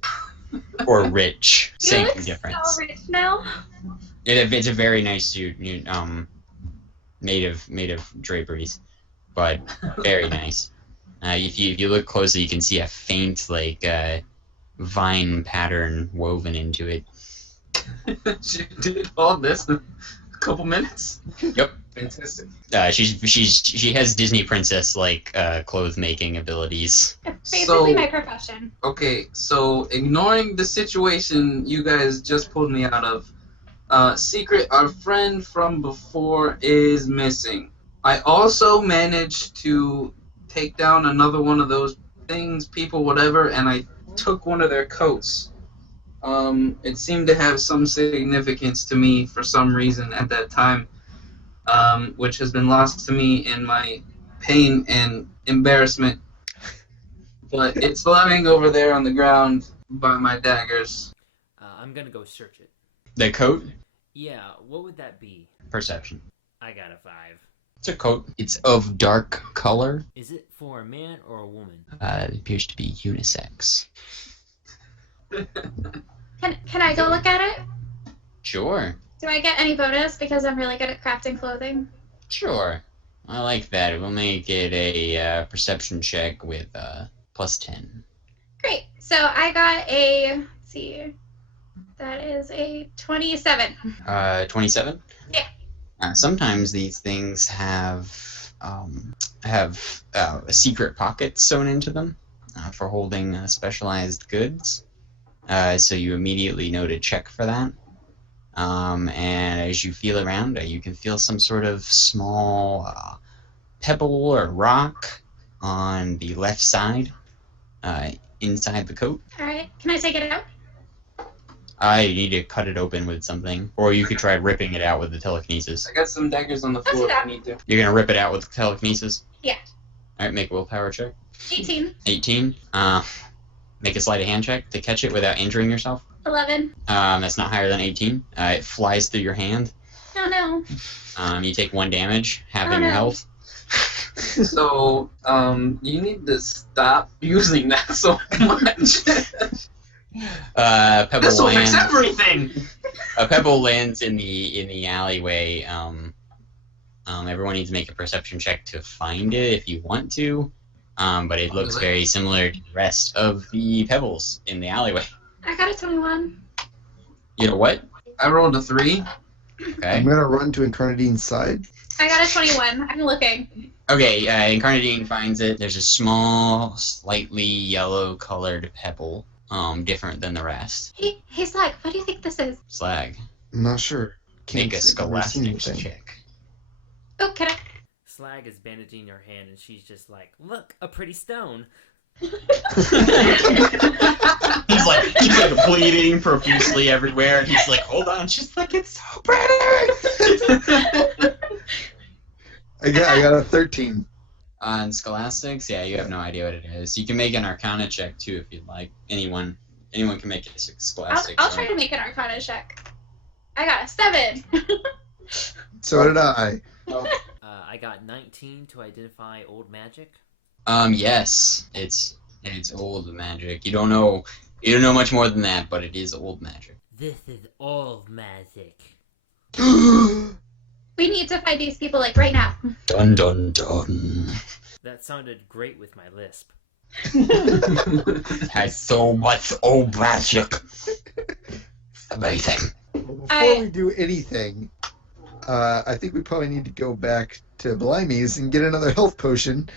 or rich. You Same look difference. so rich now. It's a very nice suit, made of draperies, but very nice. If you look closely, you can see a faint vine pattern woven into it. She did all this in a couple minutes. Yep. Fantastic. She has Disney princess clothes making abilities. It's basically So- my profession. Okay, so ignoring the situation you guys just pulled me out of, Secret, our friend from before, is missing. I also managed to take down another one of those things, people, whatever, and I took one of their coats. It seemed to have some significance to me for some reason at that time, which has been lost to me in my pain and embarrassment. But it's lying over there on the ground by my daggers. I'm gonna go search it. The coat, Yeah, what would that be? perception. I got a 5. It's a coat. It's of dark color. Is it for a man or a woman? It appears to be unisex. Can I go look at it? Sure. Do I get any bonus because I'm really good at crafting clothing? Sure. I like that. We'll make it a perception check with +10. Great. So I got a, let's see, that is a 27. 27? Yeah. Sometimes these things have a secret pocket sewn into them for holding specialized goods. So you immediately know to check for that. And as you feel around, you can feel some sort of small pebble or rock on the left side inside the coat. All right. Can I take it out? You need to cut it open with something, or you could try ripping it out with the telekinesis. I got some daggers on the Let's floor do if that. I need to. You're gonna rip it out with telekinesis? Yeah. Alright, make a willpower check. 18. 18. Make a sleight of hand check to catch it without injuring yourself. 11. That's not higher than 18. It flies through your hand. Oh no. You take 1 damage, halving Oh, your no. health. So, you need to stop using that so much. Pebble This will fix lands. everything! A pebble lands in the alleyway. Everyone needs to make a perception check to find it if you want to. But it looks very similar to the rest of the pebbles in the alleyway. I got a 21. You know what? I rolled a 3. Okay. I'm gonna run to Incarnadine's side. I got a 21. I'm looking. Okay, Incarnadine finds it. There's a small, slightly yellow-colored pebble, different than the rest. Hey, Slag, what do you think this is? Slag. I'm not sure. Make a say I've never seen scholastics anything. check. Oh, can I? Slag is bandaging her hand, and she's just like, "Look, a pretty stone." He's like bleeding profusely everywhere, and he's like, hold on. She's like, it's so pretty. I got a 13. On scholastics, yeah, you have no idea what it is. You can make an Arcana check too if you'd like. Anyone can make a scholastic. I'll try to make an Arcana check. I got a 7. So did I. I got 19 to identify old magic. Yes, it's old magic. You don't know much more than that, but it is old magic. This is old magic. We need to find these people, like, right now. Dun dun dun. That sounded great with my lisp. Has so much old magic. Amazing. Before we do anything, I think we probably need to go back to Blimey's and get another health potion.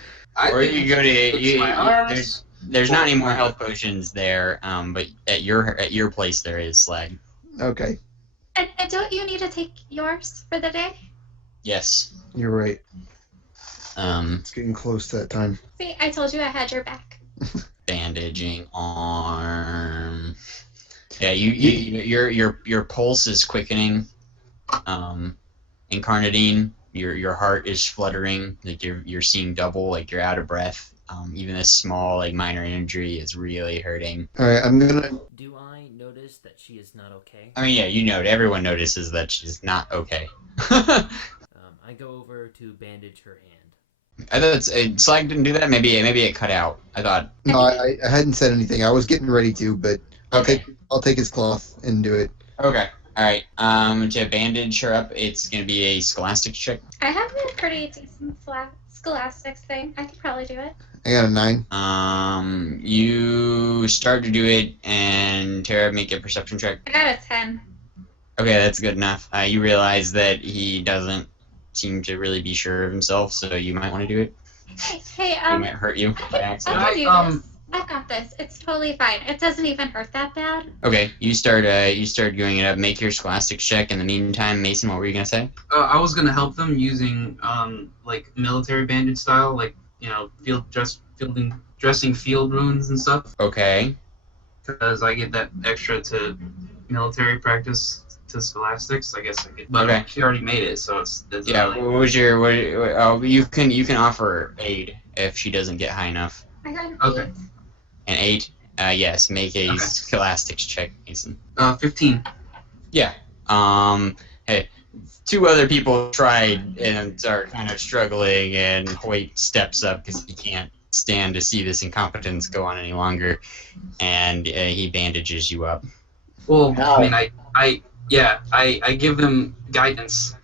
Or you go to my arms. there's not any more health potions there, but at your place there is, Slag. Okay, And don't you need to take yours for the day? Yes. you're right. Um, It's getting close to that time. See, I told you I had your back. bandaging arm. Yeah, your pulse is quickening. Incarnadine, your heart is fluttering, like you're seeing double, like you're out of breath. Even this small, like minor injury is really hurting. All right, I'm gonna. Do I notice that she is not okay? I mean, yeah, everyone notices that she's not okay. I go over to bandage her hand. I thought Slag didn't do that. Maybe it cut out. I thought. No, I hadn't said anything. I was getting ready to, but Okay. I'll take his cloth and do it. Okay. All right. To bandage her up, it's gonna be a scholastics check. I have a pretty decent scholastics thing. I could probably do it. I got a 9. You start to do it, and Tara, make a perception check. I got a 10. Okay, that's good enough. You realize that he doesn't seem to really be sure of himself, so you might want to do it. Hey, It might hurt you by I accident. can do this. I got this. It's totally fine. It doesn't even hurt that bad. Okay, you start going it up. Make your scholastics check. In the meantime, Mason, what were you gonna say? I was gonna help them using like military bandage style, like dressing field wounds and stuff, Okay. because I get that extra to military practice to scholastics. I guess I could, but Okay. she already made it, so it's Yeah. really- What was your? You can offer aid if she doesn't get high enough. I got an Okay. 8. An 8. Yes. Make a Okay. scholastics check, Mason. 15. Yeah. Hey, 2 other people tried and are kind of struggling, and Hoyt steps up because he can't stand to see this incompetence go on any longer, and he bandages you up. Well, Ow. I mean, I give them guidance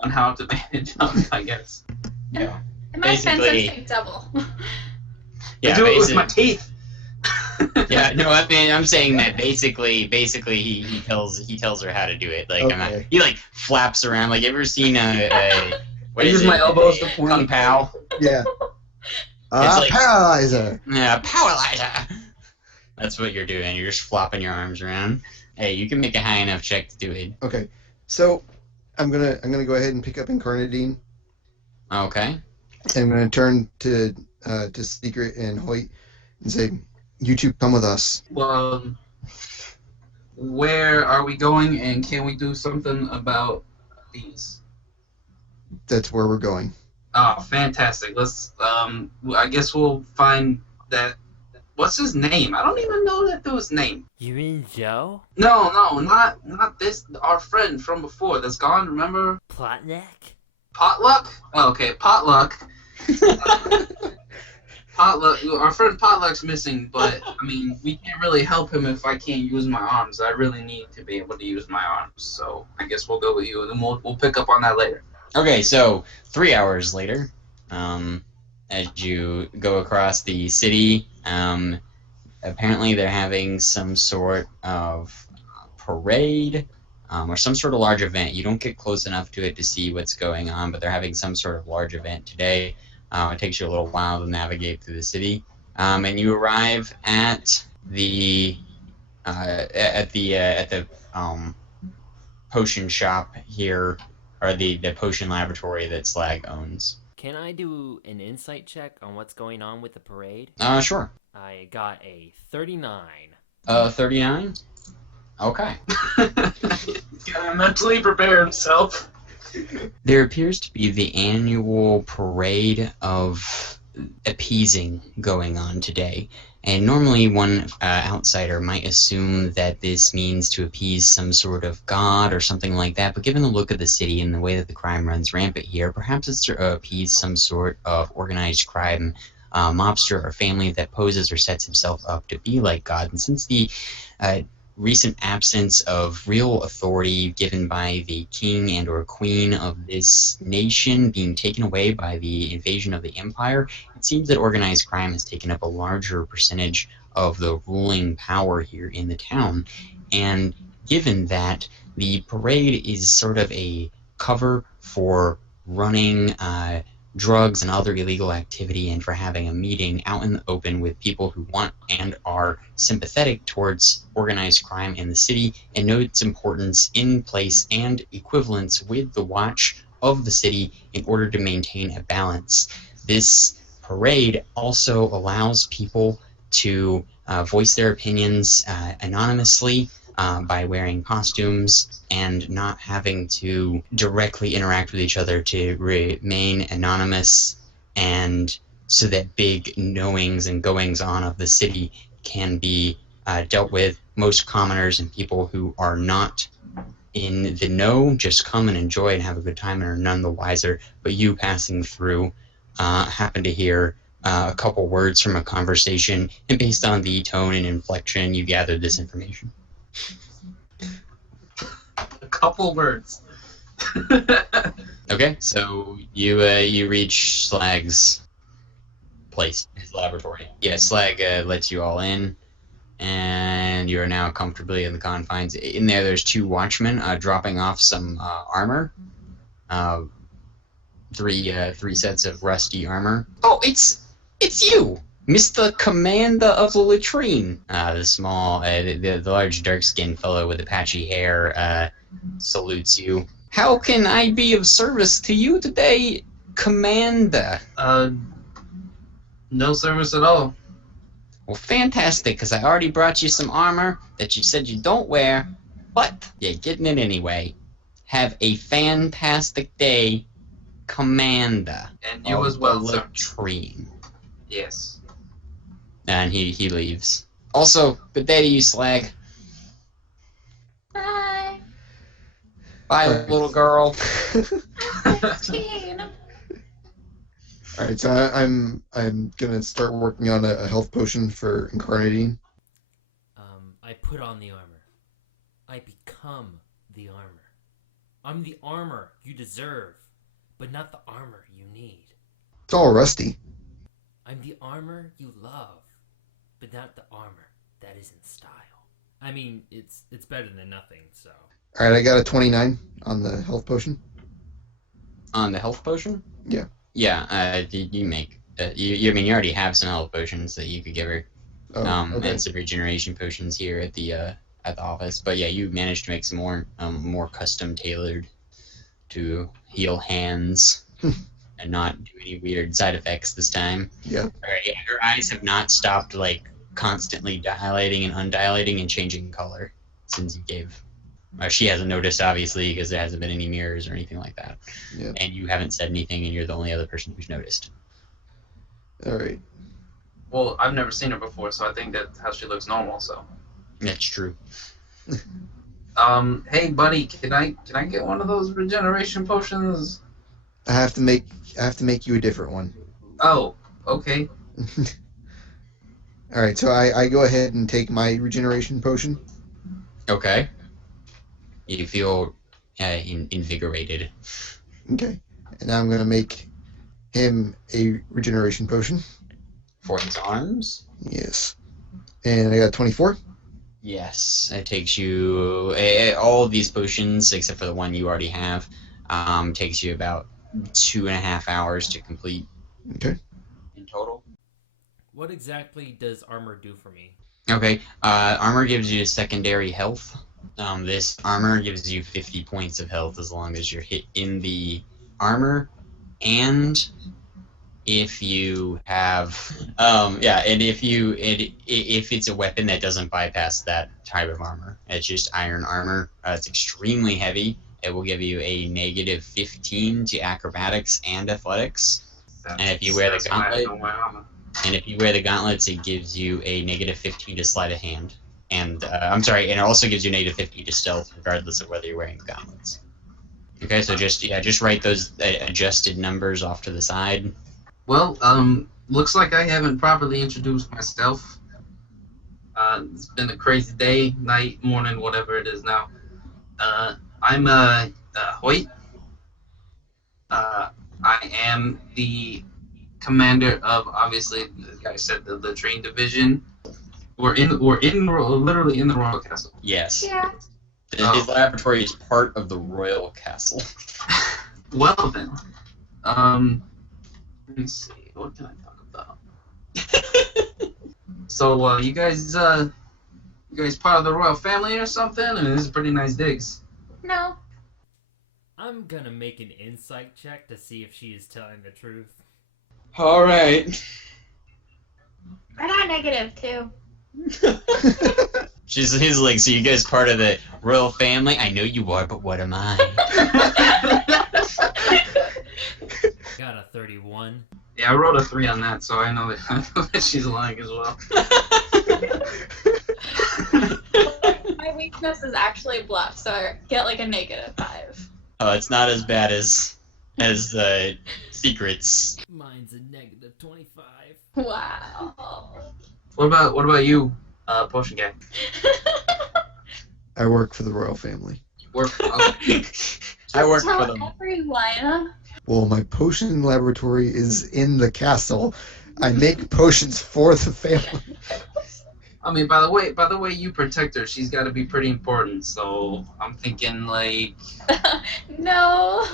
on how to bandage them, I guess. Yeah. In my defense, I'm Basically- saying double. I do it with my teeth. Yeah, no, I mean, I'm saying that basically he tells her how to do it. Like, Okay. he like flaps around. Like, you ever seen a I what is use it? my elbows to A point. Kung Pao? Yeah. like- Paralyzer. Yeah, Powerlizer. That's what you're doing. You're just flopping your arms around. Hey, you can make a high enough check to do it. Okay, so I'm gonna go ahead and pick up Incarnadine. Okay. And I'm gonna turn to Secret and Hoyt and say, "You two come with us." Well, where are we going, and can we do something about these? That's where we're going. Oh, fantastic. Let's, I guess we'll find that. What's his name? I don't even know that dude's name. You mean Joe? No, not this. Our friend from before that's gone. Remember Plotneck? Potluck? Oh, okay, Potluck. Potluck. Our friend Potluck's missing, but I mean, we can't really help him if I can't use my arms. I really need to be able to use my arms. So I guess we'll go with you, and then we'll pick up on that later. Okay, so 3 hours later, as you go across the city, apparently they're having some sort of parade or some sort of large event. You don't get close enough to it to see what's going on, but they're having some sort of large event today. It takes you a little while to navigate through the city, and you arrive at the potion shop here, or the potion laboratory that Slag owns. Can I do an insight check on what's going on with the parade? Sure. I got a 39. 39? Okay. Gotta mentally prepare himself. There appears to be the annual parade of appeasing going on today. And normally one outsider might assume that this means to appease some sort of god or something like that, but given the look of the city and the way that the crime runs rampant here, perhaps it's to appease some sort of organized crime mobster or family that poses or sets himself up to be like God. And since the recent absence of real authority given by the king and or queen of this nation being taken away by the invasion of the empire, it seems that organized crime has taken up a larger percentage of the ruling power here in the town. And given that, the parade is sort of a cover for running drugs and other illegal activity, and for having a meeting out in the open with people who want and are sympathetic towards organized crime in the city and know its importance in place and equivalence with the watch of the city in order to maintain a balance. This parade also allows people to voice their opinions anonymously by wearing costumes and not having to directly interact with each other to remain anonymous, and so that big knowings and goings on of the city can be dealt with. Most commoners and people who are not in the know just come and enjoy and have a good time and are none the wiser. But you passing through happen to hear a couple words from a conversation, and based on the tone and inflection, you gathered this information. A couple words. Okay, so you reach Slag's place, his laboratory. Yeah, Slag lets you all in, and you are now comfortably in the confines. In there's 2 watchmen dropping off some armor. Three sets of rusty armor. Oh, it's you, Mr. Commander of the Latrine. The small, the large dark-skinned fellow with the patchy hair salutes you. How can I be of service to you today, Commander? No service at all. Well, fantastic, because I already brought you some armor that you said you don't wear, but you're getting it anyway. Have a fantastic day, Commander. And you as well, sir. Latrine. Yes. And he leaves. Also, good day to you, Slag. Bye. Bye, Alright. little girl. Teen. Alright, so I'm gonna start working on a health potion for incarnating. I put on the armor. I become the armor. I'm the armor you deserve, but not the armor you need. It's all rusty. I'm the armor you love, but not the armor that is in style. I mean, it's better than nothing, so. Alright, I got a 29 on the health potion. On the health potion? Yeah. Yeah, you make. You already have some health potions that you could give her. Oh, okay. And some regeneration potions here at the office. But yeah, you managed to make some more custom tailored to heal hands and not do any weird side effects this time. Yeah. All right, yeah, her eyes have not stopped like constantly dilating and undilating and changing color since you gave. She hasn't noticed, obviously, because there hasn't been any mirrors or anything like that. Yeah. And you haven't said anything, and you're the only other person who's noticed. Alright. Well, I've never seen her before, so I think that's how she looks normal. So. That's true. Hey, buddy, can I get one of those regeneration potions? I have to make you a different one. Oh, okay. Alright, so I go ahead and take my regeneration potion. Okay. You feel invigorated. Okay. And now I'm gonna make him a regeneration potion. For his arms? Yes. And I got 24. Yes. It takes you... all of these potions, except for the one you already have, takes you about 2.5 hours to complete. Okay. In total. What exactly does armor do for me? Okay. Armor gives you secondary health. This armor gives you 50 points of health as long as you're hit in the armor, and if you have, and if it's a weapon that doesn't bypass that type of armor. It's just iron armor. It's extremely heavy. It will give you a negative 15 to acrobatics and athletics. And if you wear the gauntlets, it gives you a negative 15 to sleight of hand. And and it also gives you negative 50 to stealth, regardless of whether you're wearing gauntlets. Okay, so just write those adjusted numbers off to the side. Well, looks like I haven't properly introduced myself. It's been a crazy day, night, morning, whatever it is now. I'm Hoyt. I am the commander of, obviously, like I said, the Latrine division. We're literally in the Royal Castle. Yes. Yeah. His laboratory is part of the Royal Castle. Well then, let me see. What can I talk about? So, you guys part of the royal family or something? I mean, this is pretty nice digs. No. I'm gonna make an insight check to see if she is telling the truth. All right. We're not negative, too. He's like, so you guys part of the royal family? I know you are, but what am I? Got a 31. Yeah, I rolled a 3 on that, so I know that she's lying as well. My weakness is actually bluff, so I get like a -5. Oh, it's not as bad as secrets. Mine's a -25. Wow. What about you, potion guy? I work for the royal family. You work. Okay. I work for Tell them. everyone. Well, my potion laboratory is in the castle. I make potions for the family. I mean, by the way, you protect her. She's got to be pretty important. So I'm thinking like. No.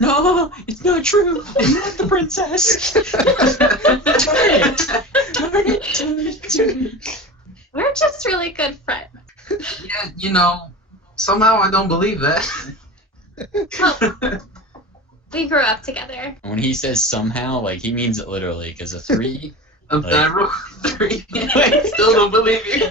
No, it's not true. I'm not the princess. We're just really good friends. Yeah, you know, somehow I don't believe that. Well, we grew up together. When he says somehow, like he means it literally, because a 3. I rolled 3. I still don't believe you.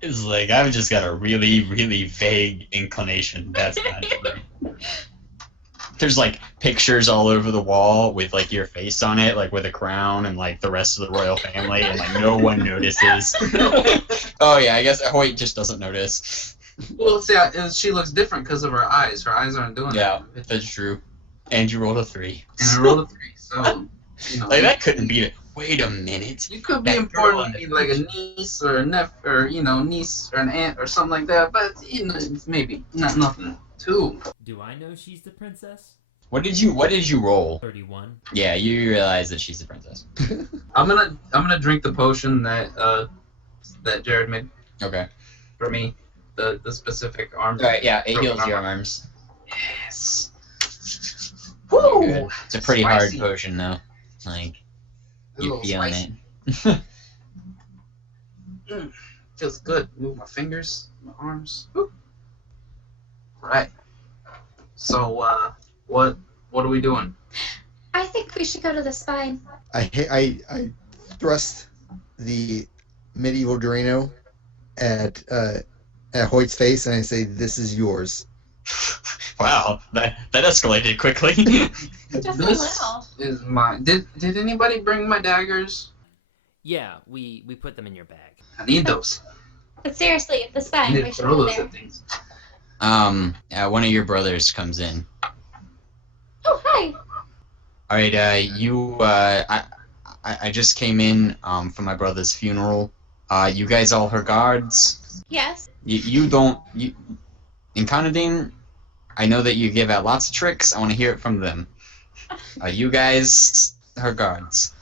It's like I've just got a really, really vague inclination. That's not true. There's like pictures all over the wall with like your face on it, like with a crown and like the rest of the royal family, and like no one notices. Oh yeah, I guess Hoyt just doesn't notice. Well, see, she looks different because of her eyes. Her eyes aren't doing Yeah, that. that's true. And you rolled a 3. And I rolled a 3, so you know. Like that couldn't be it. Wait a minute. You could be That important, girl- to be like a niece or a or niece or an aunt or something like that. But you know, maybe nothing too. Do I know she's the princess? What did you roll? 31. Yeah, you realize that she's a princess. I'm gonna drink the potion that Jared made Okay. for me. The specific arm. Alright, yeah, it heals your arms. Yes. You're Woo! good. It's a pretty Spicy. hard potion though. Like A you're little feeling spicy. it. Feels good. Move my fingers, my arms. Woo. Right. So what are we doing? I think we should go to the spine. I thrust the medieval Drano at Hoyt's face, and I say, "This is yours." Wow, that escalated quickly. Just a This little. is mine. Did anybody bring my daggers? Yeah, we put them in your bag. I need those. But seriously, the I spine, need we to should throw go those there. at things. One of your brothers comes in. Oh, hi. All right, I just came in for my brother's funeral. You guys all her guards. Yes. You in Conadine, I know that you give out lots of tricks. I want to hear it from them. You guys her guards.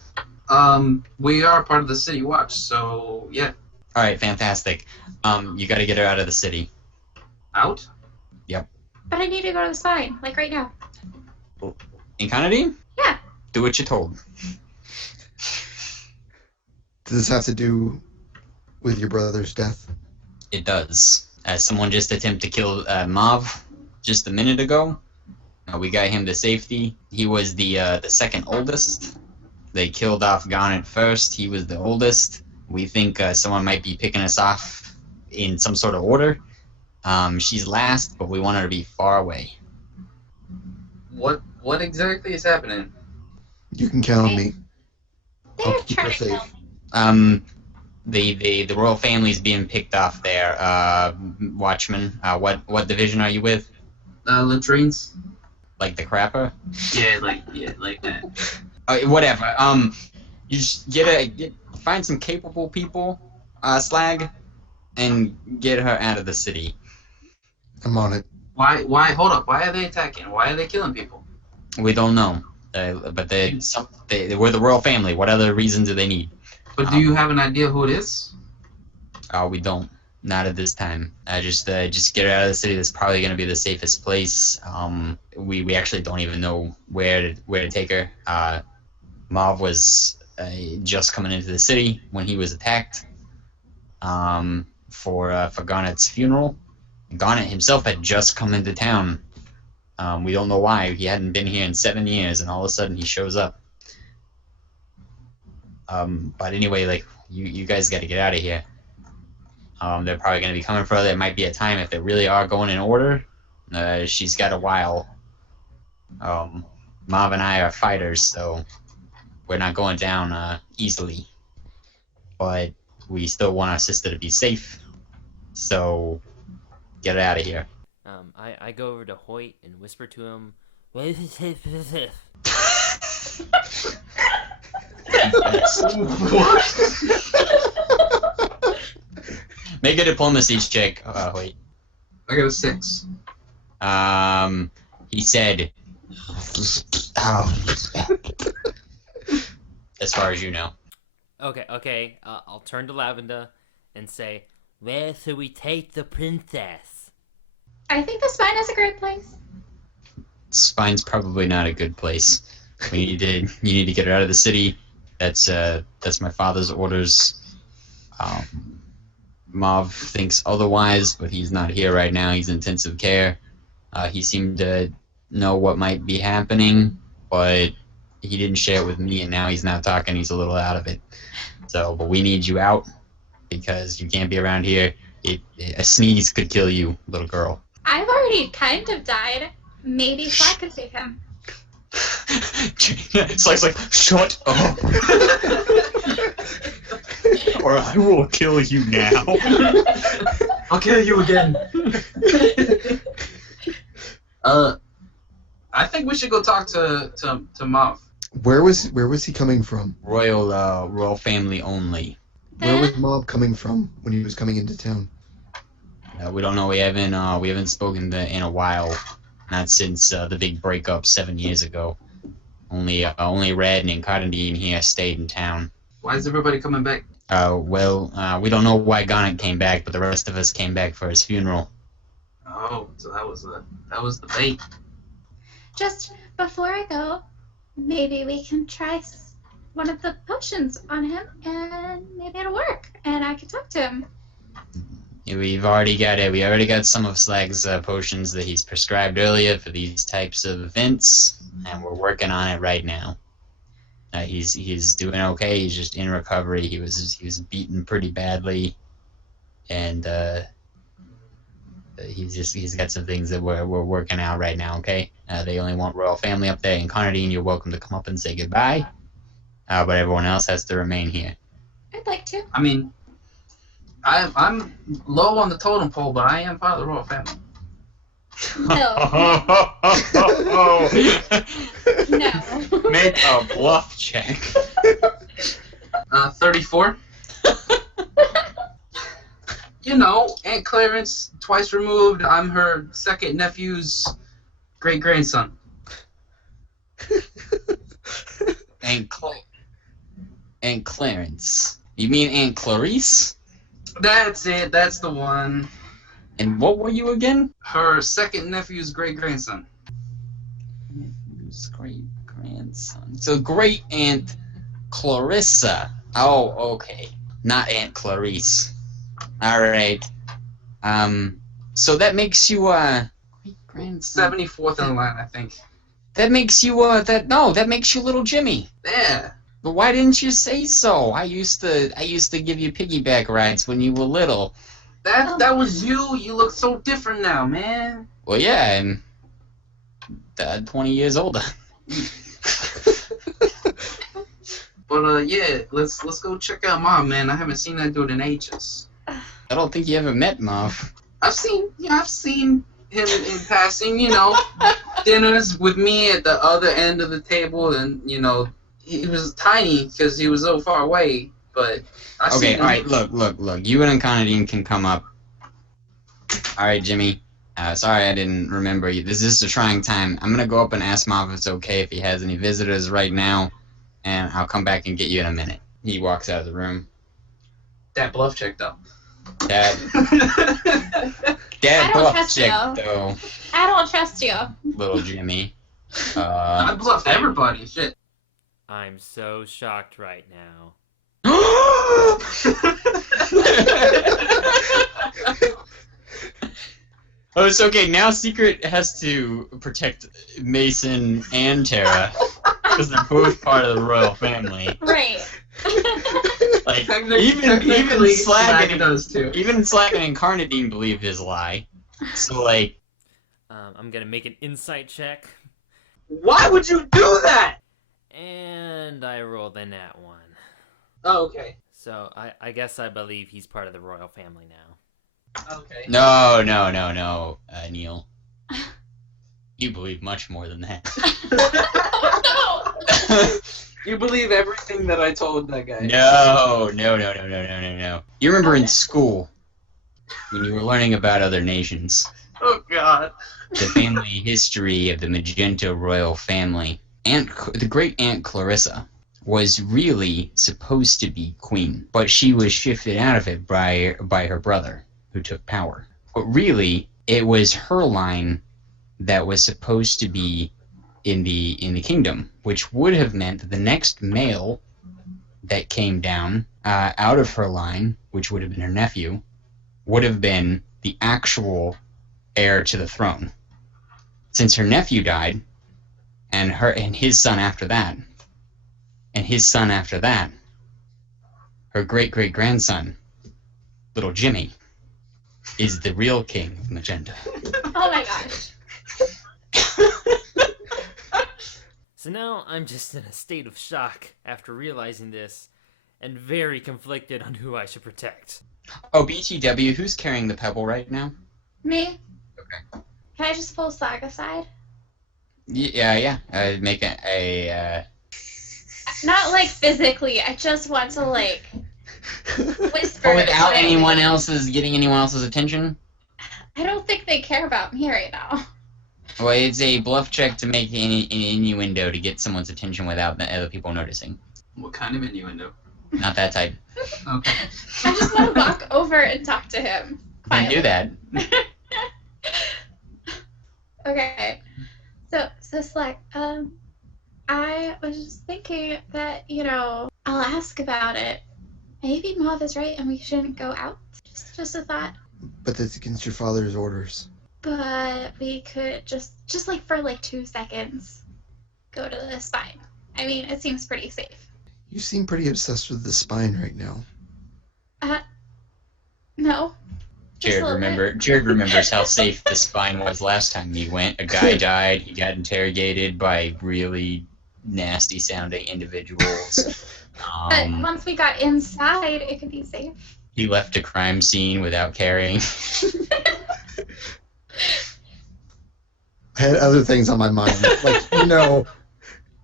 We are part of the city watch, so yeah. All right, fantastic. You got to get her out of the city. Out? But I need to go to the spine, like right now. In Conadine? Yeah. Do what you're told. Does this have to do with your brother's death? It does. Someone just attempted to kill Mav just a minute ago. We got him to safety. He was the second oldest. They killed off Garnet first. He was the oldest. We think someone might be picking us off in some sort of order. She's last, but we want her to be far away. What exactly is happening? You can count on me. I'll They're keep her trying to safe. kill me. The royal family's being picked off there. Watchman, what division are you with? Latrines? Like the crapper? Yeah, like that. Whatever. You just find some capable people, Slag, and get her out of the city. I'm on it. Why? Hold up. Why are they attacking? Why are they killing people? We don't know, but they we're the royal family. What other reason do they need? But do you have an idea who it is? We don't. Not at this time. Just get her out of the city. That's probably going to be the safest place. We actually don't even know where to take her. Mav was just coming into the city when he was attacked. For Garnet's funeral. Garnet himself had just come into town. We don't know why. He hadn't been here in 7 years, and all of a sudden he shows up. But anyway, like, you guys got to get out of here. They're probably going to be coming for her. There might be a time if they really are going in order. She's got a while. Mav and I are fighters, so we're not going down easily. But we still want our sister to be safe. So get her out of here. I go over to Hoyt and whisper to him, "What is this?" Make a diplomacy check. Wait. I got a 6. He said, as far as you know. Okay. I'll turn to Lavender and say, "Where should we take the princess?" I think the spine is a great place. Spine's probably not a good place. You need to get her out of the city. That's my father's orders. Mav thinks otherwise, but he's not here right now. He's in intensive care. He seemed to know what might be happening, but he didn't share it with me, and now he's not talking. He's a little out of it. So, but we need you out because you can't be around here. A sneeze could kill you, little girl. I've already kind of died. Maybe Fly could save him. Sly's like, shut up. Or I will kill you now. I'll kill you again. I think we should go talk to Mav. Where was he coming from? Royal family only. Where was Mob coming from when he was coming into town? We don't know. We haven't spoken in a while. Not since the big breakup 7 years ago. Only Red and Carnadine here stayed in town. Why is everybody coming back? We don't know why Garnet came back, but the rest of us came back for his funeral. Oh, so that was the bait. Just before I go, maybe we can try one of the potions on him, and maybe it'll work, and I can talk to him. We've already got it. We already got some of Slag's potions that he's prescribed earlier for these types of events, and we're working on it right now. He's doing okay. He's just in recovery. He was beaten pretty badly, and he's got some things that we're working out right now. Okay, they only want royal family up there in Carnadine. You're welcome to come up and say goodbye, but everyone else has to remain here. I'd like to. I mean, I'm low on the totem pole, but I am part of the royal family. No. No. Make a bluff check. 34. You know, Aunt Clarence, twice removed. I'm her second nephew's great-grandson. Aunt Clarence. You mean Aunt Clarice? That's it. That's the one. And what were you again? Her second nephew's great-grandson. Nephew's great-grandson. So great Aunt Clarissa. Oh, okay. Not Aunt Clarice. All right. So that makes you great-grandson. 74th in line, I think. That makes you that makes you little Jimmy. Yeah. But why didn't you say so? I used to give you piggyback rides when you were little. That was you. You look so different now, man. Well, yeah, I'm 20 years older. But yeah, let's go check out Mom, man. I haven't seen that dude in ages. I don't think you ever met Muff. I've seen him in passing. You know, dinners with me at the other end of the table, and you know, he was tiny because he was so far away. But okay, all right. Look. You and Conradine can come up. All right, Jimmy. Sorry I didn't remember you. This is a trying time. I'm gonna go up and ask Mom if it's okay if he has any visitors right now, and I'll come back and get you in a minute. He walks out of the room. that bluff check though. Dad I don't bluff trust check you. though, I don't trust you. little Jimmy. I bluffed everybody. Shit. I'm so shocked right now. Oh, it's okay. Now Secret has to protect Mason and Tara because they're both part of the royal family. Right. like Technically, even Slag does too. even Slag and Incarnadine believe his lie. So like, I'm gonna make an insight check, Why would you do that? and I rolled a nat 1. Oh, okay. So I guess I believe he's part of the royal family now. Okay. no, Neil. You believe much more than that. Oh You believe everything that I told that guy. No. You remember in school when you were learning about other nations, Oh God. the family history of the Magenta royal family. The great Aunt Clarissa was really supposed to be queen, but she was shifted out of it by her brother, who took power. But really, it was her line that was supposed to be in the kingdom, which would have meant that the next male that came down out of her line, which would have been her nephew, would have been the actual heir to the throne. Since her nephew died, and his son after that, and his son after that, her great-great-grandson, little Jimmy, is the real king of Magenta. Oh my gosh. So now I'm just in a state of shock after realizing this, and very conflicted on who I should protect. Oh, BTW, who's carrying the pebble right now? Me? Okay. Can I just pull Slag aside? Yeah. Make a Not like physically. I just want to like whisper. But without quietly. getting anyone else's attention? I don't think they care about me right now. Well, it's a bluff check to make an innuendo to get someone's attention without the other people noticing. What kind of innuendo? Not that type. Okay. I just want to walk over and talk to him. Can't do that. Okay. So Slag, I was just thinking that, I'll ask about it. Maybe Mauve is right and we shouldn't go out. Just a thought. But that's against your father's orders. But we could just like for like 2 seconds, go to the spine. I mean, it seems pretty safe. You seem pretty obsessed with the spine right now. No. Just a little bit. Jared remembers how safe the spine was last time he went. A guy died. He got interrogated by really nasty sounding individuals. But once we got inside, it could be safe. He left a crime scene without carrying. I had other things on my mind. Like,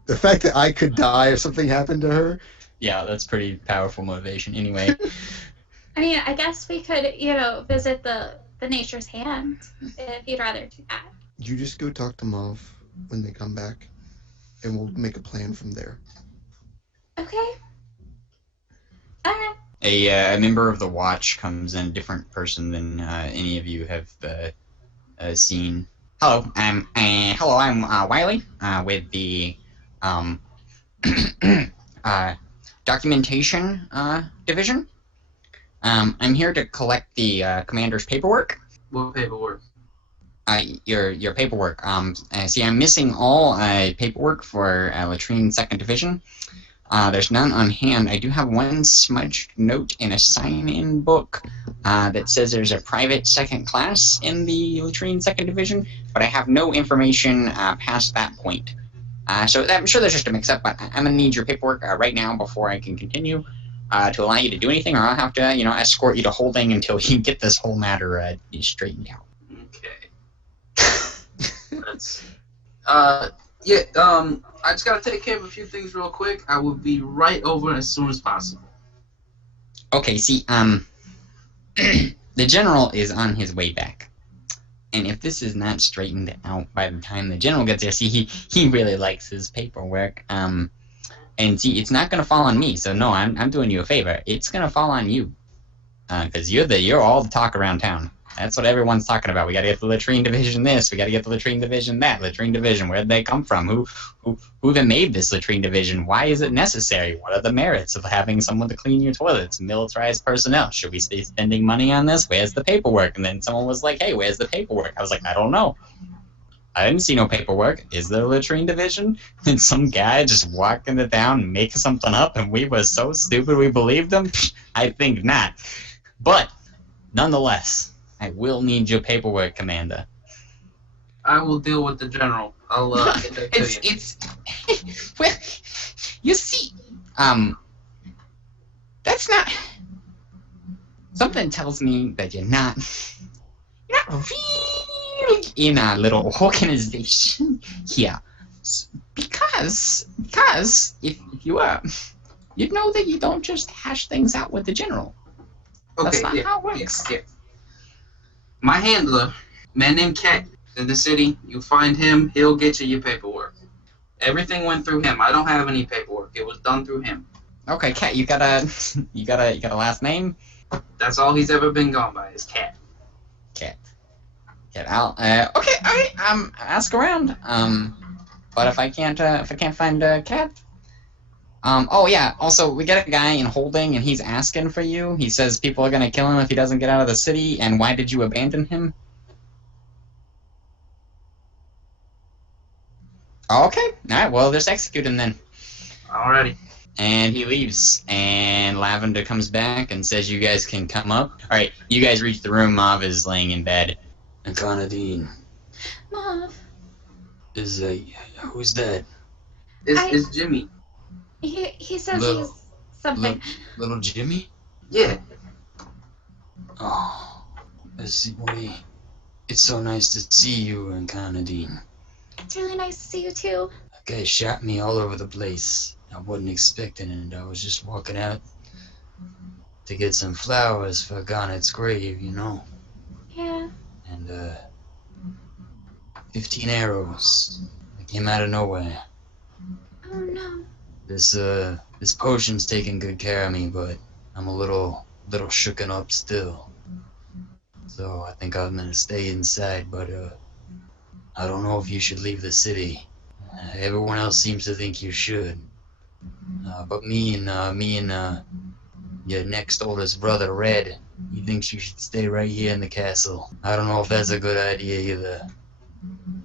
the fact that I could die if something happened to her. Yeah, that's pretty powerful motivation. Anyway. I mean, I guess we could, visit the nature's hand if you'd rather do that. You just go talk to Mauve when they come back, and we'll make a plan from there. Okay. Alright. A member of the Watch comes in, a different person than any of you have seen. Hello, I'm Wiley with the documentation division. I'm here to collect the commander's paperwork. What paperwork? Your paperwork. See, I'm missing all paperwork for Latrine 2nd Division. There's none on hand. I do have one smudged note in a sign-in book that says there's a private 2nd class in the Latrine 2nd Division, but I have no information past that point. So I'm sure there's just a mix-up, but I'm going to need your paperwork right now before I can continue to allow you to do anything, or I'll have to, escort you to holding until we can get this whole matter straightened out. Okay. That's I just gotta take care of a few things real quick. I will be right over as soon as possible. Okay, see, the general is on his way back. And if this is not straightened out by the time the general gets there, see, he really likes his paperwork. And see, it's not gonna fall on me, so no, I'm doing you a favor. It's gonna fall on you. Because you're all the talk around town. That's what everyone's talking about. We gotta get the Latrine Division this, we gotta get the Latrine Division that. Latrine Division, where'd they come from? Who even made this Latrine Division? Why is it necessary? What are the merits of having someone to clean your toilets? Militarized personnel. Should we stay spending money on this? Where's the paperwork? And then someone was like, hey, where's the paperwork? I was like, I don't know. I didn't see no paperwork. Is there a latrine division? Did some guy just walk into town and make something up and we were so stupid we believed him? I think not. But, nonetheless, I will need your paperwork, Commander. I will deal with the general. I'll get that to you. It's well, you see, that's not. Something tells me that you're not really in a little organization here, because if you were, you'd know that you don't just hash things out with the general. That's not how it works. Yeah. My handler, man named Cat, in the city. You find him, he'll get you your paperwork. Everything went through him. I don't have any paperwork. It was done through him. Okay, Cat, you got a last name? That's all he's ever been gone by is Cat. Cat. I'll okay, alright, ask around. But if I can't find Cat. Oh yeah, also we get a guy in holding and he's asking for you. He says people are gonna kill him if he doesn't get out of the city, and why did you abandon him? Okay, alright, well just execute him then. Alrighty. And he leaves, and Lavender comes back and says you guys can come up. Alright, you guys reach the room. Mav is laying in bed. And Conadine, Mom, is who's that? It's Jimmy. he says Little- he's something. Little Jimmy? Yeah. Oh, it's so nice to see you, and Conadine. It's really nice to see you too. That guy shot me all over the place. I wasn't expecting it. I was just walking out to get some flowers for Garnet's grave, you know. Yeah. And 15 arrows. They came out of nowhere. Oh no. This potion's taking good care of me, but I'm a little shooken up still. So I think I'm gonna stay inside, but I don't know if you should leave the city. Everyone else seems to think you should. But me and your next oldest brother, Red, he thinks you should stay right here in the castle. I don't know if that's a good idea either.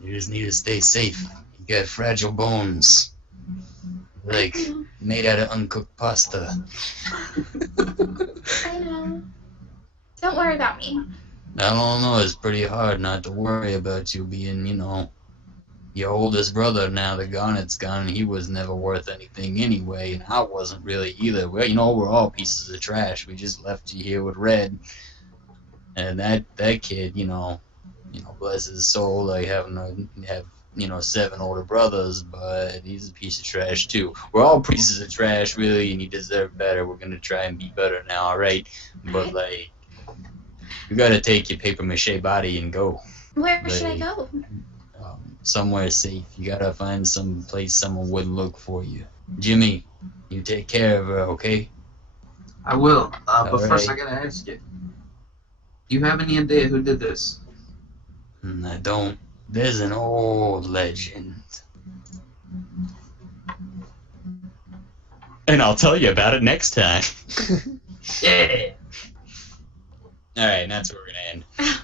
You just need to stay safe. You got fragile bones. Like, made out of uncooked pasta. I know. Don't worry about me. I don't know, it's pretty hard not to worry about you being, your oldest brother. Now the Garnet's gone, he was never worth anything anyway, and I wasn't really either. Well, we're all pieces of trash. We just left you here with Red. And that kid, bless his soul, I have 7 older brothers, but he's a piece of trash too. We're all pieces of trash, really, and you deserve better. We're gonna try and be better now, alright? But, you gotta take your papier-mâché body and go. Where should I go? Somewhere safe. You gotta find some place someone wouldn't look for you. Jimmy, you take care of her, okay? I will. But first I Alright. gotta ask you. Do you have any idea who did this? I don't. There's an old legend. And I'll tell you about it next time. Yeah. Alright, that's where we're gonna end.